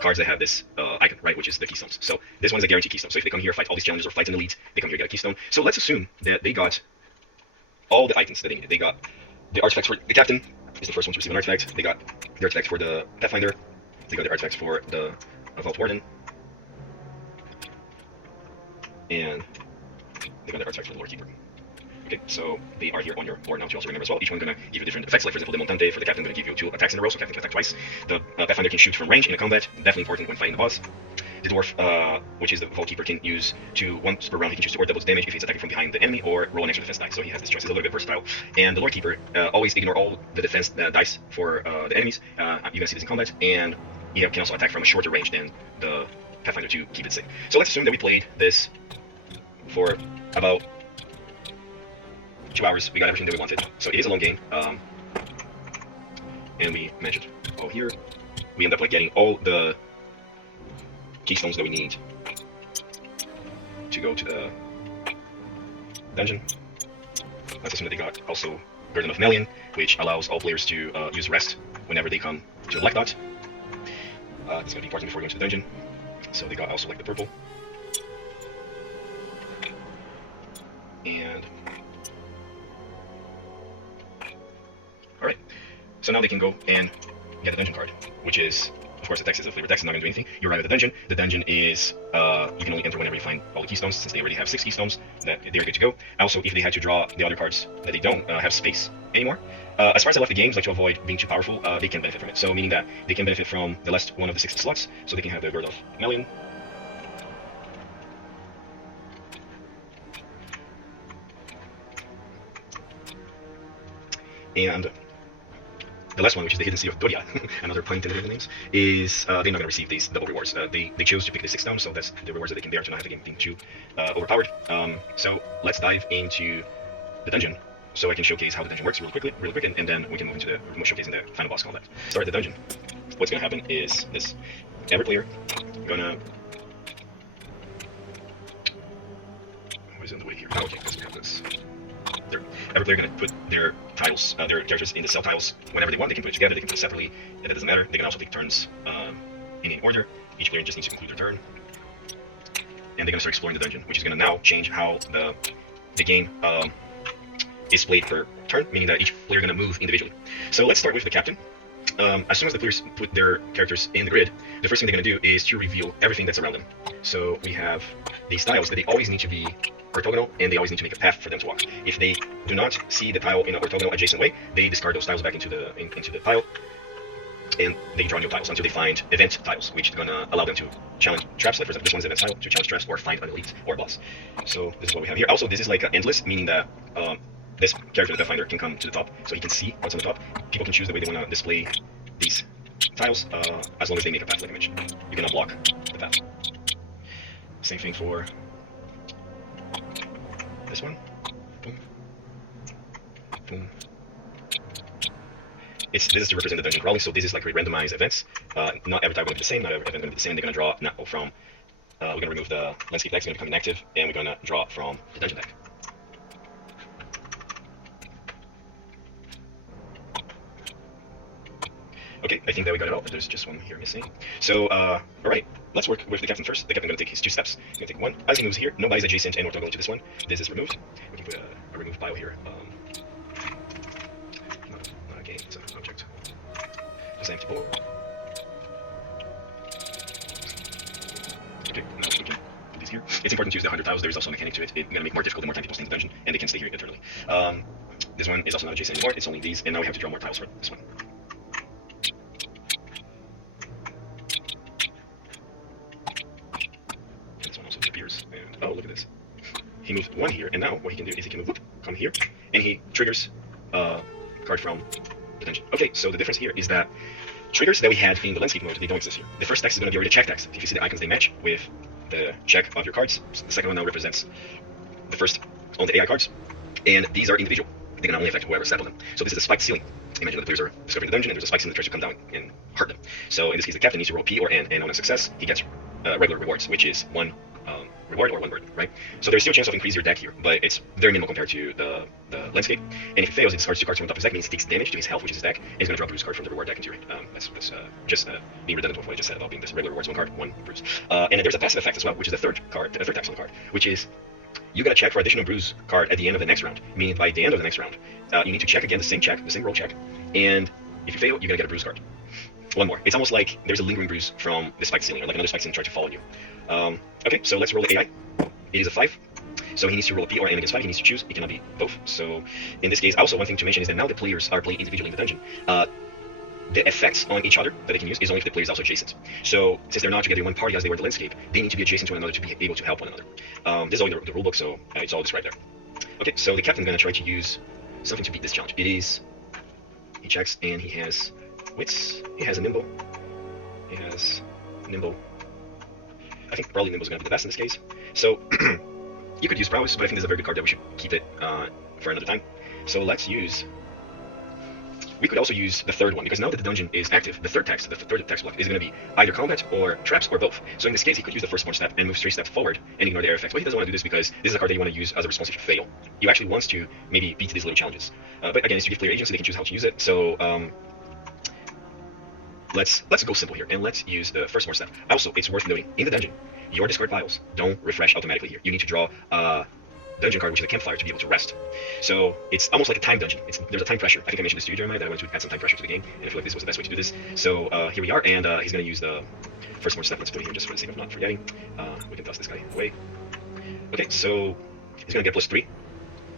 cards that have this icon, right, which is the keystones. So this one is a guaranteed keystone. So if they come here, fight all these challenges or fight an elite, they come here, get a keystone. So let's assume that they got all the items that they needed. They got the artifacts for the captain, is the first one to receive an artifact. They got the artifact for the Pathfinder. They got the artifacts for the Vault Warden. and they got the artifact for the Lord Keeper. Okay, so they are here on your board now to also remember as well. Each one going to give you different effects, like for example the Montante for the Captain going to give you 2 attacks in a row, so Captain can attack twice. The Pathfinder can shoot from range in a combat, definitely important when fighting the boss. The Dwarf, which is the Vault Keeper, can use once per round he can choose to double damage if he's attacking from behind the enemy or roll an extra defense die, so he has this choice. It's a little bit versatile. And the Lord Keeper, always ignore all the defense dice for the enemies. You're going to see this in combat, and he can also attack from a shorter range than the Pathfinder to keep it safe. So let's assume that we played this for about 2 hours. We got everything that we wanted. So it is a long game, and we managed to go here. We end up like getting all the keystones that we need to go to the dungeon. Let's assume that they got also Burden of Melian, which allows all players to use rest whenever they come to the Black Dot. This is going to be important before going to the dungeon. So they got also like the purple. And alright, so now they can go and get the dungeon card, which is, of course, the text is a flavor text, it's not going to do anything. You arrive at the dungeon. The dungeon is, you can only enter whenever you find all the keystones, since they already have 6 keystones, that they're good to go. Also, if they had to draw the other cards that they don't have space anymore, as far as I left the games, like to avoid being too powerful, they can benefit from it. So meaning that they can benefit from the last one of the 6 slots, so they can have the Word of Melian. And the last one, which is the Hidden Sea of Doria, another pun intended in the names, is they're not going to receive these double rewards. They chose to pick the 6 stones, so that's the rewards that they can bear to not have the game being too overpowered. So let's dive into the dungeon, so I can showcase how the dungeon works really quick, and then we can move into the showcasing the final boss combat. Start at the dungeon. What's going to happen is this: every player gonna what is in the way here? Oh, okay, let's have this. Every player going to put their tiles, their characters in the cell tiles whenever they want. They can put it together, they can put it separately, and that doesn't matter. They can also take turns in any order. Each player just needs to conclude their turn. And they're going to start exploring the dungeon, which is going to now change how the game is played per turn, meaning that each player is going to move individually. So let's start with the captain. As soon as the players put their characters in the grid, the first thing they're going to do is to reveal everything that's around them. So we have these tiles that they always need to be orthogonal, and they always need to make a path for them to walk. If they do not see the tile in an orthogonal adjacent way, they discard those tiles back into the pile, and they draw new tiles until they find event tiles, which are gonna allow them to challenge traps. Like for example, this one's event tile to challenge traps or find an elite or boss. So this is what we have here. Also, this is like endless, meaning that this character, the Pathfinder, can come to the top, so he can see what's on the top. People can choose the way they want to display these tiles, as long as they make a path, like I mentioned. You cannot block the path. Same thing for this one. Boom. Boom. This is to represent the dungeon crawling, so this is like randomized events. Not every tile going to be the same, not every event going to be the same. They're going to draw now from, we're going to remove the landscape deck, it's going to become inactive, and we're going to draw from the dungeon deck. Okay, I think that we got it all, but there's just one here missing. So, alright, let's work with the captain first. The captain going to take his 2 steps. He's going to take 1. As he moves here, nobody's adjacent and orthogonal to this one. This is removed. We can put a remove pile here. Not a game, it's an object. Just an empty bowl. Okay, now we can put these here. It's important to use the 100 tiles. There's also a mechanic to it. It's going to make it more difficult the more time people stay in the dungeon, and they can stay here eternally. This one is also not adjacent anymore. It's only these, and now we have to draw more tiles for this one. Oh, look at this. He moved 1 here, and now what he can do is he can move, come here, and he triggers a card from the dungeon. Okay, so the difference here is that triggers that we had in the landscape mode, they don't exist here. The first text is going to be already a check text. If you see the icons, they match with the check of your cards. So the second one now represents the first on the AI cards, and these are individual. They can only affect whoever sat on them. So this is a spiked ceiling. Imagine that the players are discovering the dungeon, and there's a spiked ceiling that tries to come down and hurt them. So in this case, the captain needs to roll P or N, and on a success, he gets regular rewards, which is 1 reward or 1 word, right? So there's still a chance of increasing your deck here, but it's very minimal compared to the landscape. And if he fails, it discards 2 cards from the top of his deck, means he takes damage to his health, which is his deck, and he's going to draw a bruise card from the reward deck into your hand. That's just being redundant with what I just said about being this regular rewards 1 card, 1 bruise. And then there's a passive effect as well, which is the third text on the card, which is you got to check for additional bruise card at the end of the next round, meaning by the end of the next round, you need to check again the same roll check, and if you fail, you're going to get a bruise card. 1 more. It's almost like there's a lingering bruise from the spiked ceiling, or like another spiked ceiling trying to follow you. Okay, so let's roll the AI. it is a 5. So he needs to roll a P or N against 5. He needs to choose. It cannot be both. So in this case, also one thing to mention is that now the players are playing individually in the dungeon. The effects on each other that they can use is only if the player is also adjacent. So since they're not together in one party as they were in the landscape, they need to be adjacent to one another to be able to help one another. This is all in the rulebook, so it's all described there. Okay, so the captain's going to try to use something to beat this challenge. It is... He checks, and he has wits. He has a nimble. He has nimble. I think probably nimble is going to be the best in this case. So you could use prowess, but I think this is a very good card that we should keep it for another time. So let's use... We could also use the third one, because now that the dungeon is active, the third text block, is going to be either combat or traps or both. So in this case, he could use the first one step and move 3 steps forward and ignore the air effects. But he doesn't want to do this because this is a card that you want to use as a response if you fail. You actually wants to maybe beat these little challenges. But again, it's to give player agency, they can choose how to use it. So let's go simple here, and let's use the first one step. Also, it's worth noting, in the dungeon, your discard piles don't refresh automatically here. You need to draw dungeon card, which is a campfire, to be able to rest. So it's almost like a time dungeon. There's a time pressure. I think I mentioned this to you, Jeremiah, that I wanted to add some time pressure to the game, and I feel like this was the best way to do this. So here we are, and he's going to use the first more step. Let's put it here just for the sake of not forgetting. We can toss this guy away. Okay, so he's going to get +3,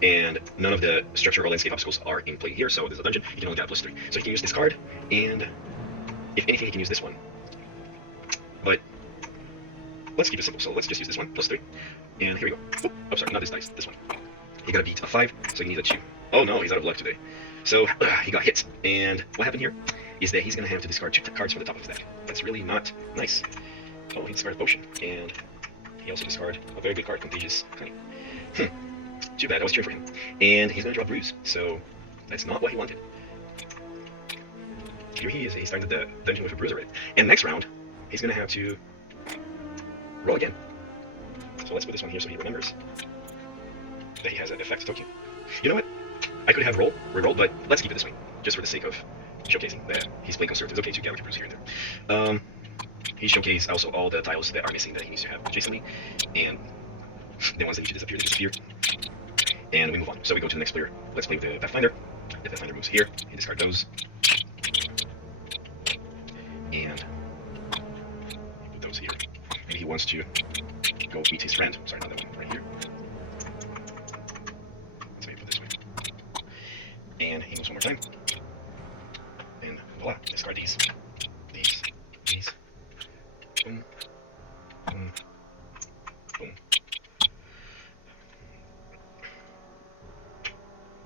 and none of the structure or landscape obstacles are in play here, so there's a dungeon. He can only get +3. So he can use this card, and if anything, he can use this one. But let's keep it simple. So let's just use this one, +3. And here we go. Oh, sorry, not this dice, this one. He got a beat, a 5, so he needs a 2. Oh no, he's out of luck today. So he got hit, and what happened here is that he's going to have to discard 2 cards from the top of his deck. That's really not nice. Oh, he discarded Potion, and he also discarded a very good card, Contagious Cunning. Too bad, I was cheering for him. And he's going to draw Bruise, so that's not what he wanted. Here he is, he started the dungeon with a Bruise already. And next round, he's going to have to roll again. So let's put this one here so he remembers that he has an effect token. You know what? I could have reroll, but let's keep it this way, just for the sake of showcasing that he's playing conservative. It's okay to Galaxy Bruise here and there. He showcased also all the tiles that are missing that he needs to have adjacently, and the ones that need to disappear, they disappear. And we move on. So we go to the next player. Let's play with the Pathfinder. The Pathfinder moves here. He discards those. And he put those here. Maybe he wants to go meet his friend. Sorry, not that one, right here. So you put this way. And he moves one more time. And voila, discard these. These. Boom. Boom. Boom.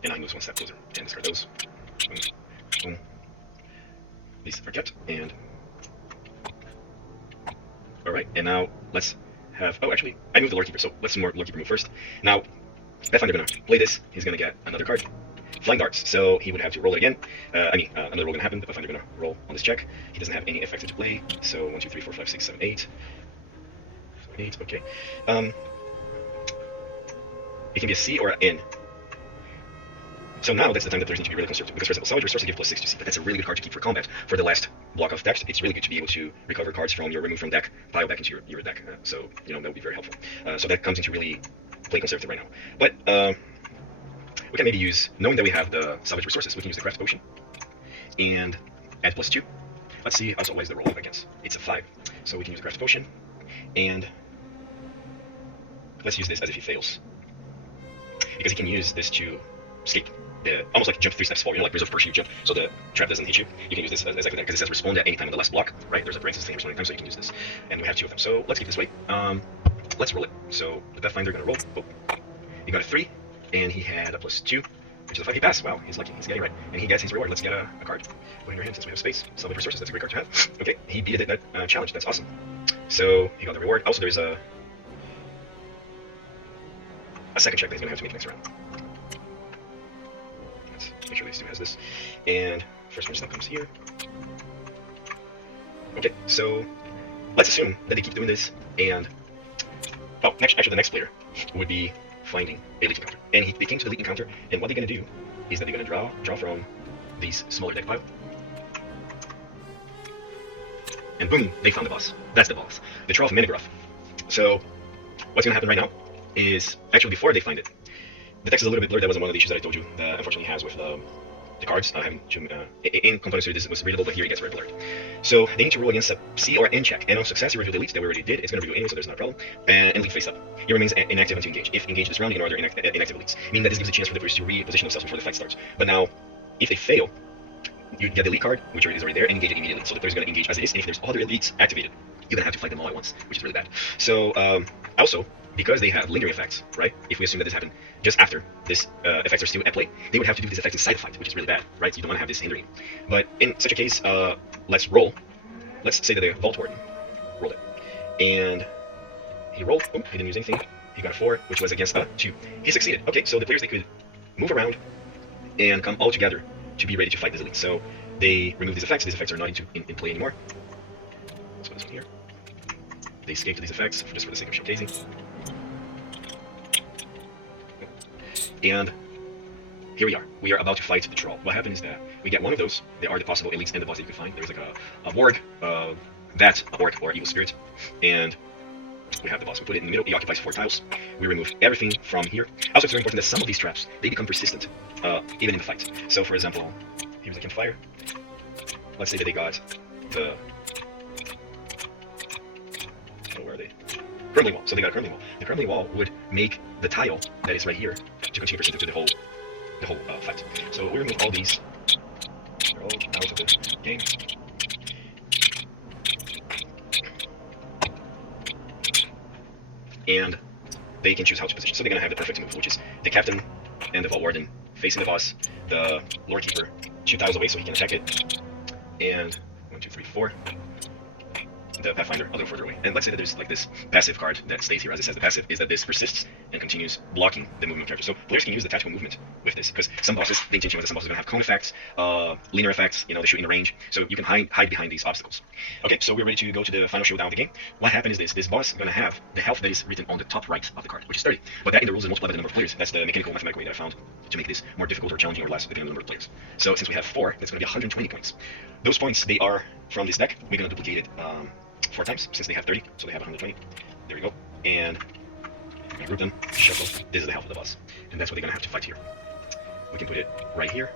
And now he moves one step closer and discard those. Boom. Boom. These are kept, and alright, and now let's have, oh actually, I moved the Lord Keeper, so let's do more Lord Keeper move first. Now, Pathfinder gonna play this, he's gonna get another card, Flying Darts, so he would have to roll it again. Another roll gonna happen, the Pathfinder gonna roll on this check. He doesn't have any effects to play, so 1, 2, 3, 4, 5, 6, 7, 8. 8, okay. It can be a C or an N. So now that's the time that players need to be really conservative, because for example, salvage resources give +6 to C, but that's a really good card to keep for combat. For the last block of text, it's really good to be able to recover cards from your remove from deck, pile back into your deck, so you know that would be very helpful. So that comes into really play conservative right now. But we can maybe use, knowing that we have the salvage resources, we can use the craft potion and add +2. Let's see also what is the roll against. It's a 5, so we can use the craft potion, and let's use this as if he fails, because he can use this to escape. Almost like jump 3 steps forward, you know, like Birds of Prey, you jump so the trap doesn't hit you. You can use this as exactly that, because it says respond at any time on the last block, right? There's a parenthesis thing responding time, so you can use this. And we have 2 of them, so let's keep this way. Let's roll it. So the Pathfinder gonna roll. Oh. He got a 3, and he had a +2, which is a 5. He passed. Wow, he's lucky. He's getting right. And he gets his reward. Let's get a card. Put in your hand since we have space. Salvage resources, that's a great card to have. Okay, he beat it that challenge. That's awesome. So he got the reward. Also, there's a second check that he's gonna have to make next round. Make sure these 2 has this, and first one step comes here. Okay, so let's assume that they keep doing this, and actually the next player would be finding a elite encounter, and they came to the elite encounter, and what they're gonna do is that they're gonna draw from these smaller deck pile, and boom, they found the boss. That's the boss, the Trough of Menegroth. So what's gonna happen right now is, actually before they find it, the text is a little bit blurred. That was one of the issues that I told you that unfortunately has with the cards. Having to, in component series, this was readable, but here it gets very blurred. So they need to roll against a C or N check, and on success, you reveal the elites that we already did. It's going to reveal anyway, so there's not a problem. And elite face up. He remains inactive until engaged. If engaged this round, ignore their inactive elites, meaning that this gives a chance for the players to reposition themselves before the fight starts. But now, if they fail, you get the elite card, which is already there, and engage it immediately. So the player's going to engage as it is, and if there's other elites activated, you're going to have to fight them all at once, which is really bad. So, also, because they have lingering effects, right? If we assume that this happened just after this effects are still at play, they would have to do these effects inside the fight, which is really bad, right? So you don't want to have this hindering. But in such a case, let's roll. Let's say that the Vault Warden rolled it. And he rolled. Oh, he didn't use anything. He got a 4, which was against a 2. He succeeded. Okay, so the players, they could move around and come all together to be ready to fight this elite. So they remove these effects. These effects are not in play anymore. Let's put this one here. They escape these effects just for the sake of showcasing. And here we are. We are about to fight the troll. What happened is that we get one of those. They are the possible elites and the boss that you can find. There's like a morgue, that, a orc, or evil spirit. And we have the boss. We put it in the middle. It occupies 4 tiles. We remove everything from here. Also, it's very important that some of these traps, they become persistent, even in the fight. So, for example, here's a campfire. Let's say that they got the... Oh, where are they? Crumbling wall. So they got a crumbling wall. The crumbling wall would make the tile that is right here to continue persistent through the whole fight. So we remove all these. They're all out of the game. And they can choose how to position. So they're going to have the perfect move, which is the captain and the Vault Warden facing the boss, the Lord Keeper 2 tiles away so he can attack it, and 1, 2, 3, 4. The Pathfinder a little further away. And let's say that there's like this passive card that stays here. As it says, the passive is that this persists and continues blocking the movement character. So players can use the tactical movement with this, because some bosses, the intention was that some bosses are going to have cone effects, linear effects, they shoot in a range, so you can hide behind these obstacles. Okay, so we're ready to go to the final showdown of the game. What happened is this boss is going to have the health that is written on the top right of the card, which is 30. But that in the rules is multiplied by the number of players. That's the mechanical mathematical way that I found to make this more difficult or challenging or less depending on the number of players. So since we have 4, that's going to be 120 points. Those points, they are from this deck. We're going to duplicate it 4 times, since they have 30, so they have 120. There we go. And we group them, shuffle. This is the health of the boss. And that's what they're going to have to fight here. We can put it right here.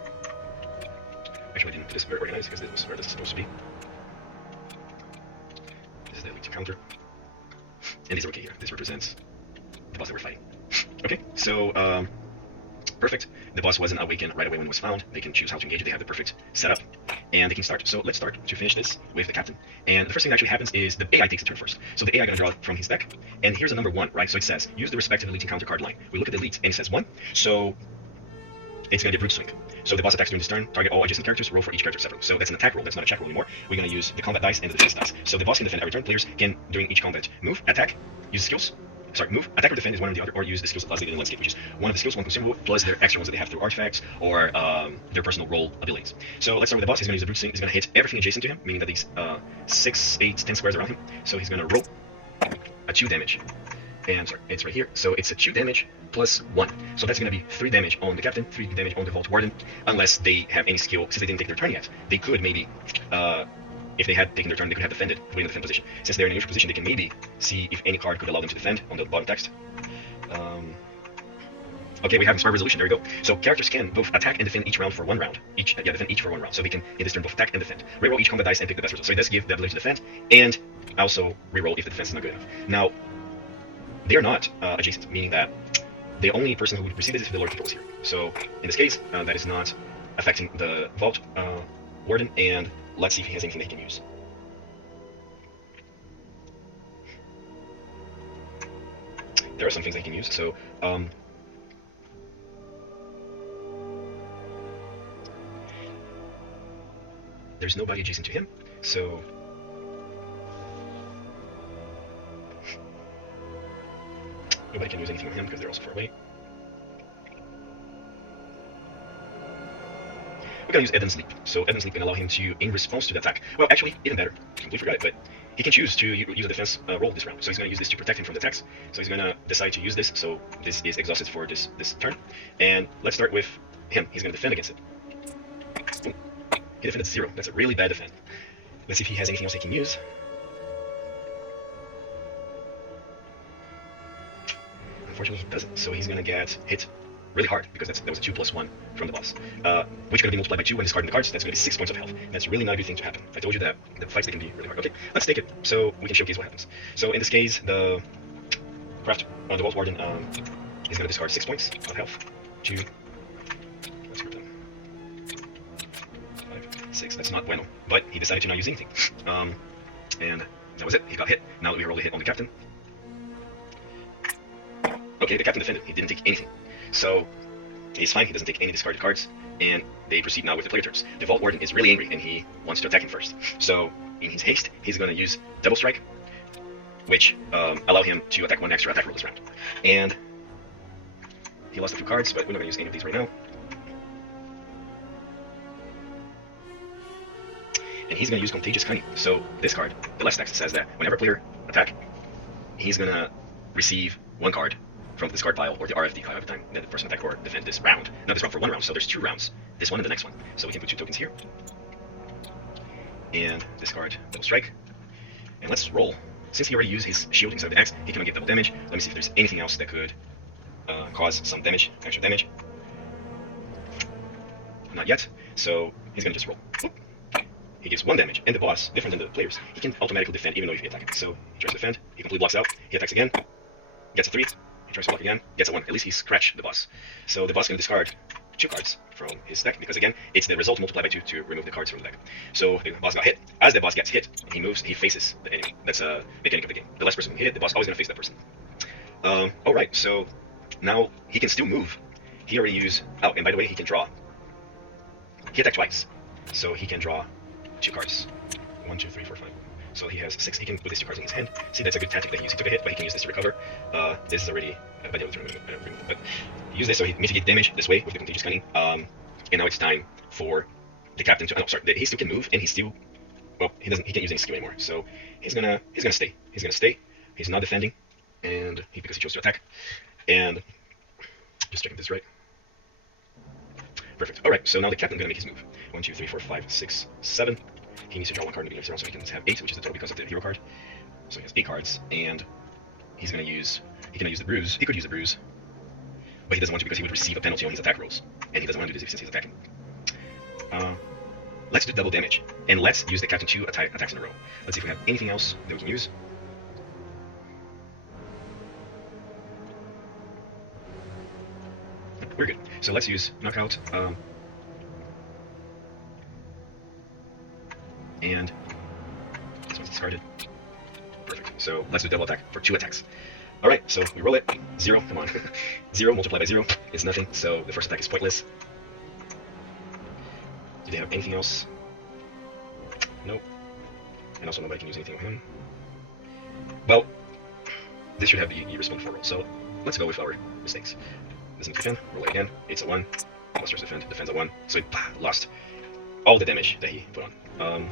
Actually, I didn't put this very organized, because this was where this is supposed to be. This is the elite counter. And these are okay here. This represents the boss that we're fighting. Okay, so, perfect. The boss wasn't awakened right away when it was found. They can choose how to engage it. They have the perfect setup. And they can start. So let's start to finish this with the captain. And the first thing that actually happens is the AI takes a turn first. So the AI going to draw from his deck. And here's a number 1, right? So it says, use the respective elite encounter card line. We look at the elites, and it says 1. So it's going to be a brute swing. So the boss attacks during this turn, target all adjacent characters, roll for each character separately. So that's an attack roll, that's not a check roll anymore. We're going to use the combat dice and the defense dice. So the boss can defend every turn. Players can, during each combat, move, attack, use skills. Move, attack or defend is one or the other, or use the skills plus they did in landscape, which is one of the skills, one consumable, plus their extra ones that they have through artifacts or their personal role abilities. So let's start with the boss. He's going to use the brute swing. He's going to hit everything adjacent to him, meaning that these 6, 8, 10 squares around him. So he's going to roll a 2 damage. And sorry, it's right here. So it's a 2 damage plus 1. So that's going to be 3 damage on the captain, 3 damage on the Vault Warden, unless they have any skill, since they didn't take their turn yet. They could maybe if they had taken their turn, they could have defended, put in the defend position. Since they're in a neutral position, they can maybe see if any card could allow them to defend on the bottom text. Okay, we have Inspire Resolution, there we go. So characters can both attack and defend each round for 1 round. Defend each for 1 round. So they can, in this turn, both attack and defend. Reroll each combat dice and pick the best result. So it does give the ability to defend, and also reroll if the defense is not good enough. Now, they are not adjacent, meaning that the only person who would receive this is the Lord Controls here. So in this case, that is not affecting the Vault Warden, and let's see if he has anything that he can use. There are some things that he can use. So there's nobody adjacent to him, so nobody can use anything on him because they're also far away. We're gonna use Eden's Leap. So Eden's Leap can allow him to, in response to the attack, well, actually, even better, completely forgot it, but he can choose to use a defense roll this round. So he's going to use this to protect him from the attacks. So he's going to decide to use this, so this is exhausted for this turn. And let's start with him. He's going to defend against it. Ooh. He defended 0. That's a really bad defend. Let's see if he has anything else he can use. Unfortunately, he doesn't. So he's going to get hit really hard because that was a 2+1 from the boss, which is going to be multiplied by 2 when discarding the cards. That's going to be 6 points of health. That's really not a good thing to happen. I told you that the fights, they can be really hard. Okay, let's take it so we can showcase what happens. So in this case, the the Vault Warden is going to discard 6 points of health. 2, let's group them. 5, 6. That's not bueno, but he decided to not use anything. And that was it. He got hit. Now we roll a hit on the captain. Okay, the captain defended. He didn't take anything. So he's fine. He doesn't take any discarded cards. And they proceed now with the player turns. The Vault Warden is really angry and he wants to attack him first. So in his haste, he's going to use Double Strike, which allow him to attack 1 extra attack roll this round. And he lost a few cards, but we're not going to use any of these right now. And he's going to use Contagious Cunning. So this card, the last text, says that whenever a player attack, he's going to receive 1 card from the discard pile or the RFD pile every time that the person attack or defend this round. Not this round, for 1 round, so there's 2 rounds. This one and the next one. So we can put 2 tokens here. And discard Double Strike. And let's roll. Since he already used his shield inside the X, he cannot get double damage. Let me see if there's anything else that could cause some damage, extra damage. Not yet, so he's going to just roll. Whoop. He gives 1 damage, and the boss, different than the players, he can automatically defend even though if he attacks. So he tries to defend, he completely blocks out, he attacks again, gets a 3, he tries to block again, gets a 1. At least he scratched the boss. So the boss can discard 2 cards from his deck, because again, it's the result multiplied by 2 to remove the cards from the deck. So the boss got hit. As the boss gets hit, he moves, he faces the enemy. That's a mechanic of the game. The last person who hit it, the boss always going to face that person. Alright, so now he can still move. He already used... Oh, and by the way, he can draw. He attacked twice, so he can draw 2 cards. 1, 2, 3, 4, 5. So he has 6. He can put these 2 cards in his hand. See, that's a good tactic that he used. He took a hit, but he can use this to recover. This is already... by the way, but use this so he mitigates damage this way with the Contagious Cunning. And now it's time for the captain to... Oh, sorry. He still can move, and he still... Well, he can't use any skill anymore. So he's gonna stay. He's gonna stay. He's not defending, and because he chose to attack. And just checking this right. Perfect. Alright, so now the captain's gonna make his move. 1, 2, 3, 4, 5, 6, 7. He needs to draw 1 card in the beginning of 0, so he can have 8, which is the total because of the hero card. So he has 8 cards, and he's gonna use... He can use the bruise. He could use the bruise, but he doesn't want to because he would receive a penalty on his attack rolls, and he doesn't want to do this since he's attacking. Let's do double damage, and let's use the captain 2 attacks in a row. Let's see if we have anything else that we can use. We're good. So let's use knockout. And this one's discarded. Perfect. So let's do double attack for 2 attacks. Alright, so we roll it. 0, come on. 0 multiplied by 0 is nothing, so the first attack is pointless. Do they have anything else? Nope. And also nobody can use anything on him. Well, this should have the respond for roll, so let's go with our mistakes. Doesn't defend, roll it again, it's a 1. Monsters defend, defends a 1, so it lost all the damage that he put on.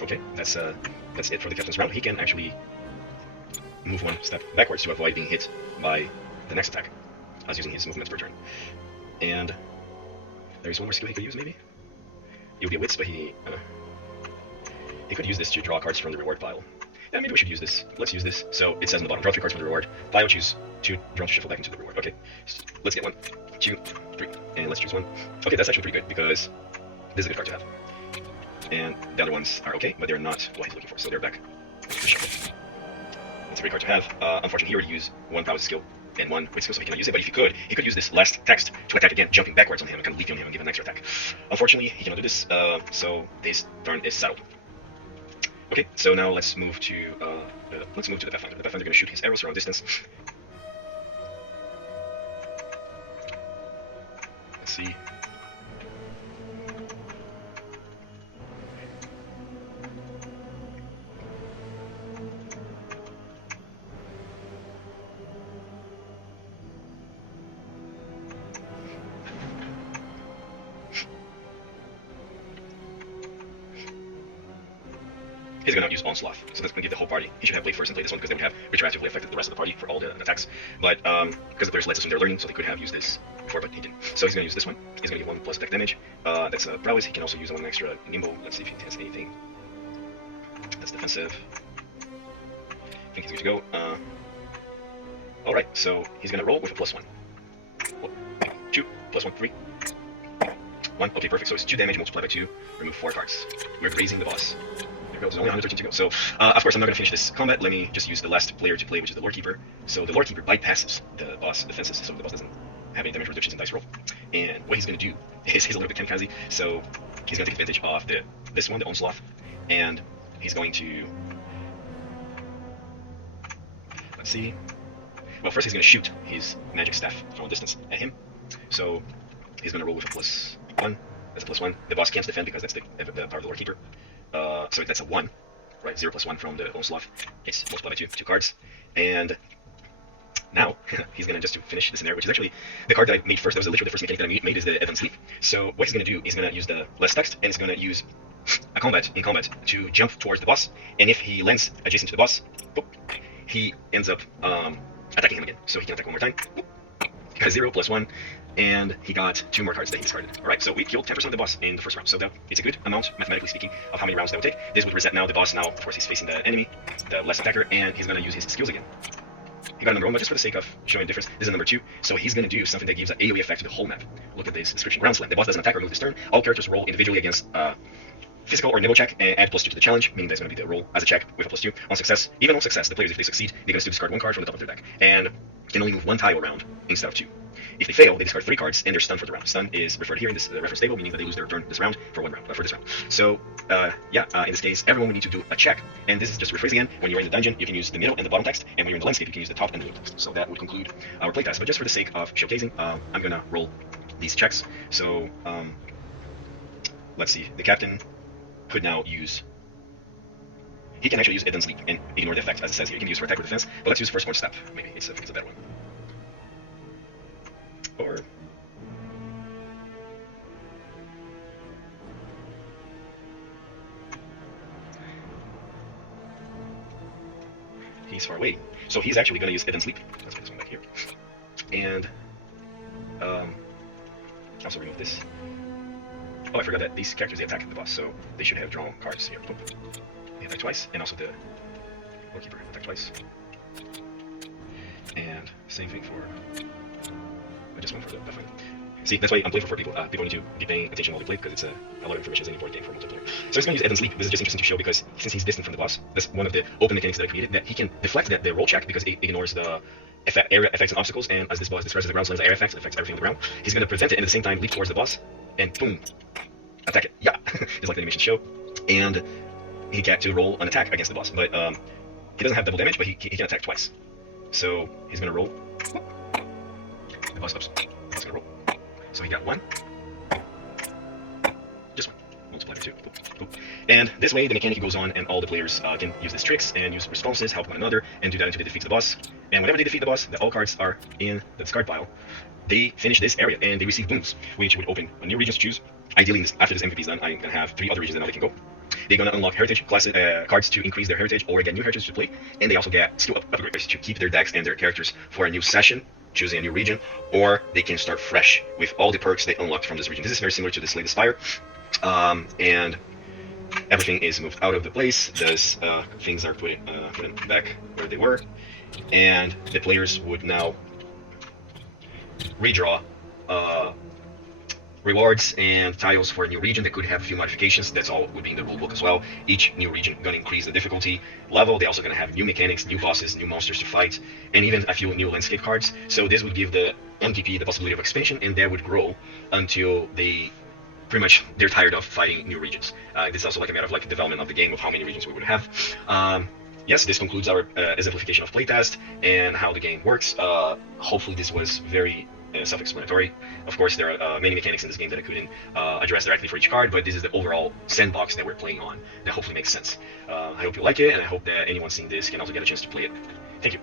Okay, that's it for the captain's round. He can actually move 1 step backwards to avoid being hit by the next attack, as using his movements per turn. And there is 1 more skill he could use, maybe? It would be a Wits, but he could use this to draw cards from the reward pile. Yeah, maybe we should use this. Let's use this. So it says on the bottom, draw 3 cards from the reward pile, choose 2, draw to shuffle back into the reward. Okay, let's get 1, 2, 3, and let's choose 1. Okay, that's actually pretty good, because this is a good card to have. And the other ones are okay, but they're not what he's looking for, so they're back. It's a great card to have. Unfortunately, he already used 1 prowess skill and 1 wit skill, so he cannot use it, but if he could use this last text to attack again, jumping backwards on him and kind of leaping on him and give an extra attack. Unfortunately, he cannot do this, so this turn is settled. Okay, so now let's move to the Pathfinder. The Pathfinder's going to shoot his arrows from a distance. Let's see. He's going to use Onslaught, so that's going to give the whole party. He should have played first and played this one because they would have retroactively affected the rest of the party for all the attacks. But because the players let's assume they're learning, so they could have used this before, but he didn't. So he's going to use this one. He's going to give 1 plus attack damage. That's a prowess. He can also use 1 extra nimble. Let's see if he has anything. That's defensive. I think he's good to go. Alright, so he's going to roll with a +1. 1, 2, plus 1, 3. 1. Okay, perfect. So it's 2 damage multiplied by 2. Remove 4 cards. We're raising the boss. There we go. There's only 113 to go. So, of course, I'm not going to finish this combat. Let me just use the last player to play, which is the Lord Keeper. So the Lord Keeper bypasses the boss defenses, so the boss doesn't have any damage reductions in dice roll. And what he's going to do is he's a little bit kamikaze. So he's going to take advantage of this one, the Onslaught, and he's going to, let's see. Well, first he's going to shoot his magic staff from a distance at him. So he's going to roll with a +1. That's a +1. The boss can't defend because that's the power of the Lord Keeper. So that's a 1, right? 0 + 1 from the Onslaught. It's multiplied by 2, 2 cards. And now he's going to, just to finish the scenario, which is actually the card that I made first. That was literally the first mechanic that I made, is the F.A.M-E.D Sleep. So what he's going to do is going to use the less text, and it's going to use in combat to jump towards the boss. And if he lands adjacent to the boss, boop, he ends up attacking him again. So he can attack one more time. Boop. He has 0 + 1, and he got 2 more cards that he discarded. Alright, so we killed 10% of the boss in the first round. So that it's a good amount, mathematically speaking, of how many rounds that would take. This would reset now the boss. Now, of course, he's facing the enemy, the less attacker, and he's going to use his skills again. He got a number 1, but just for the sake of showing difference, this is number 2. So he's going to do something that gives an AoE effect to the whole map. Look at this description. Ground Slam. The boss doesn't attack or move this turn. All characters roll individually against physical or nibble check and add +2 to the challenge, meaning that's going to be the roll as a check with a +2. On success, even on success, the players, if they succeed, they're going to still discard 1 card from the top of their deck and can only move 1 tile around instead of 2. If they fail, they discard 3 cards and they're stunned for the round. Stun is referred here in this reference table, meaning that they lose their turn this round for this round. So, in this case, everyone will need to do a check. And this is just rephrasing again. When you're in the dungeon, you can use the middle and the bottom text, and when you're in the landscape, you can use the top and the middle text. So that would conclude our playtest. But just for the sake of showcasing, I'm gonna roll these checks. So, let's see. The captain could now use. He can actually use F.A.M-E.D Sleep and ignore the effect as it says here. He can use for attack or defense, but let's use first point step. Maybe it's a better one. Or he's far away, so he's actually going to use F.A.M-E.D Sleep. Let's put this one back here, and also remove this. Oh, I forgot that these characters, they attack the boss, so they should have drawn cards here. They attack twice, and also the Lordkeeper attack twice. And same thing for just one for the fun. See, that's why I'm playing for 4 people. People need to be paying attention while they play, because it's a lot of information in any board game for multiplayer. So he's going to use F.A.M-E.D Sleep. This is just interesting to show because since he's distant from the boss, that's one of the open mechanics that I created, that he can deflect the roll check because it ignores the area effects and obstacles, and as this boss describes as the ground slams, the area effects, it affects everything on the ground. He's going to prevent it and at the same time leap towards the boss and boom, attack it. Yeah, just like the animation show. And he got to roll an attack against the boss, but he doesn't have double damage, but he can attack twice. So he's going to roll. The boss ups. He's going to roll. So he got 1. Just 1. Multiply by 2. Boop, boop. And this way the mechanic goes on, and all the players can use these tricks and use responses, help one another, and do that until they defeat the boss. And whenever they defeat the boss, all cards are in the discard pile. They finish this area and they receive booms, which would open a new region to choose. Ideally, after this MVP is done, I'm going to have 3 other regions that now they can go. They're going to unlock heritage cards to increase their heritage or get new heritage to play, and they also get skill upgrades to keep their decks and their characters for a new session, choosing a new region, or they can start fresh with all the perks they unlocked from this region. This is very similar to the Slay the Spire, and everything is moved out of the place. Those things are put back where they were, and the players would now redraw rewards and tiles for a new region that could have a few modifications. That's all would be in the rulebook as well. Each new region going to increase the difficulty level. They're also going to have new mechanics, new bosses, new monsters to fight, and even a few new landscape cards. So this would give the MTP the possibility of expansion, and that would grow until they pretty much they're tired of fighting new regions. This is also like a matter of like development of the game, of how many regions we would have. Yes, this concludes our exemplification of playtest and how the game works. Hopefully this was very self-explanatory. Of course, there are many mechanics in this game that I couldn't address directly for each card, but this is the overall sandbox that we're playing on that hopefully makes sense. I hope you like it, and I hope that anyone seeing this can also get a chance to play it. Thank you.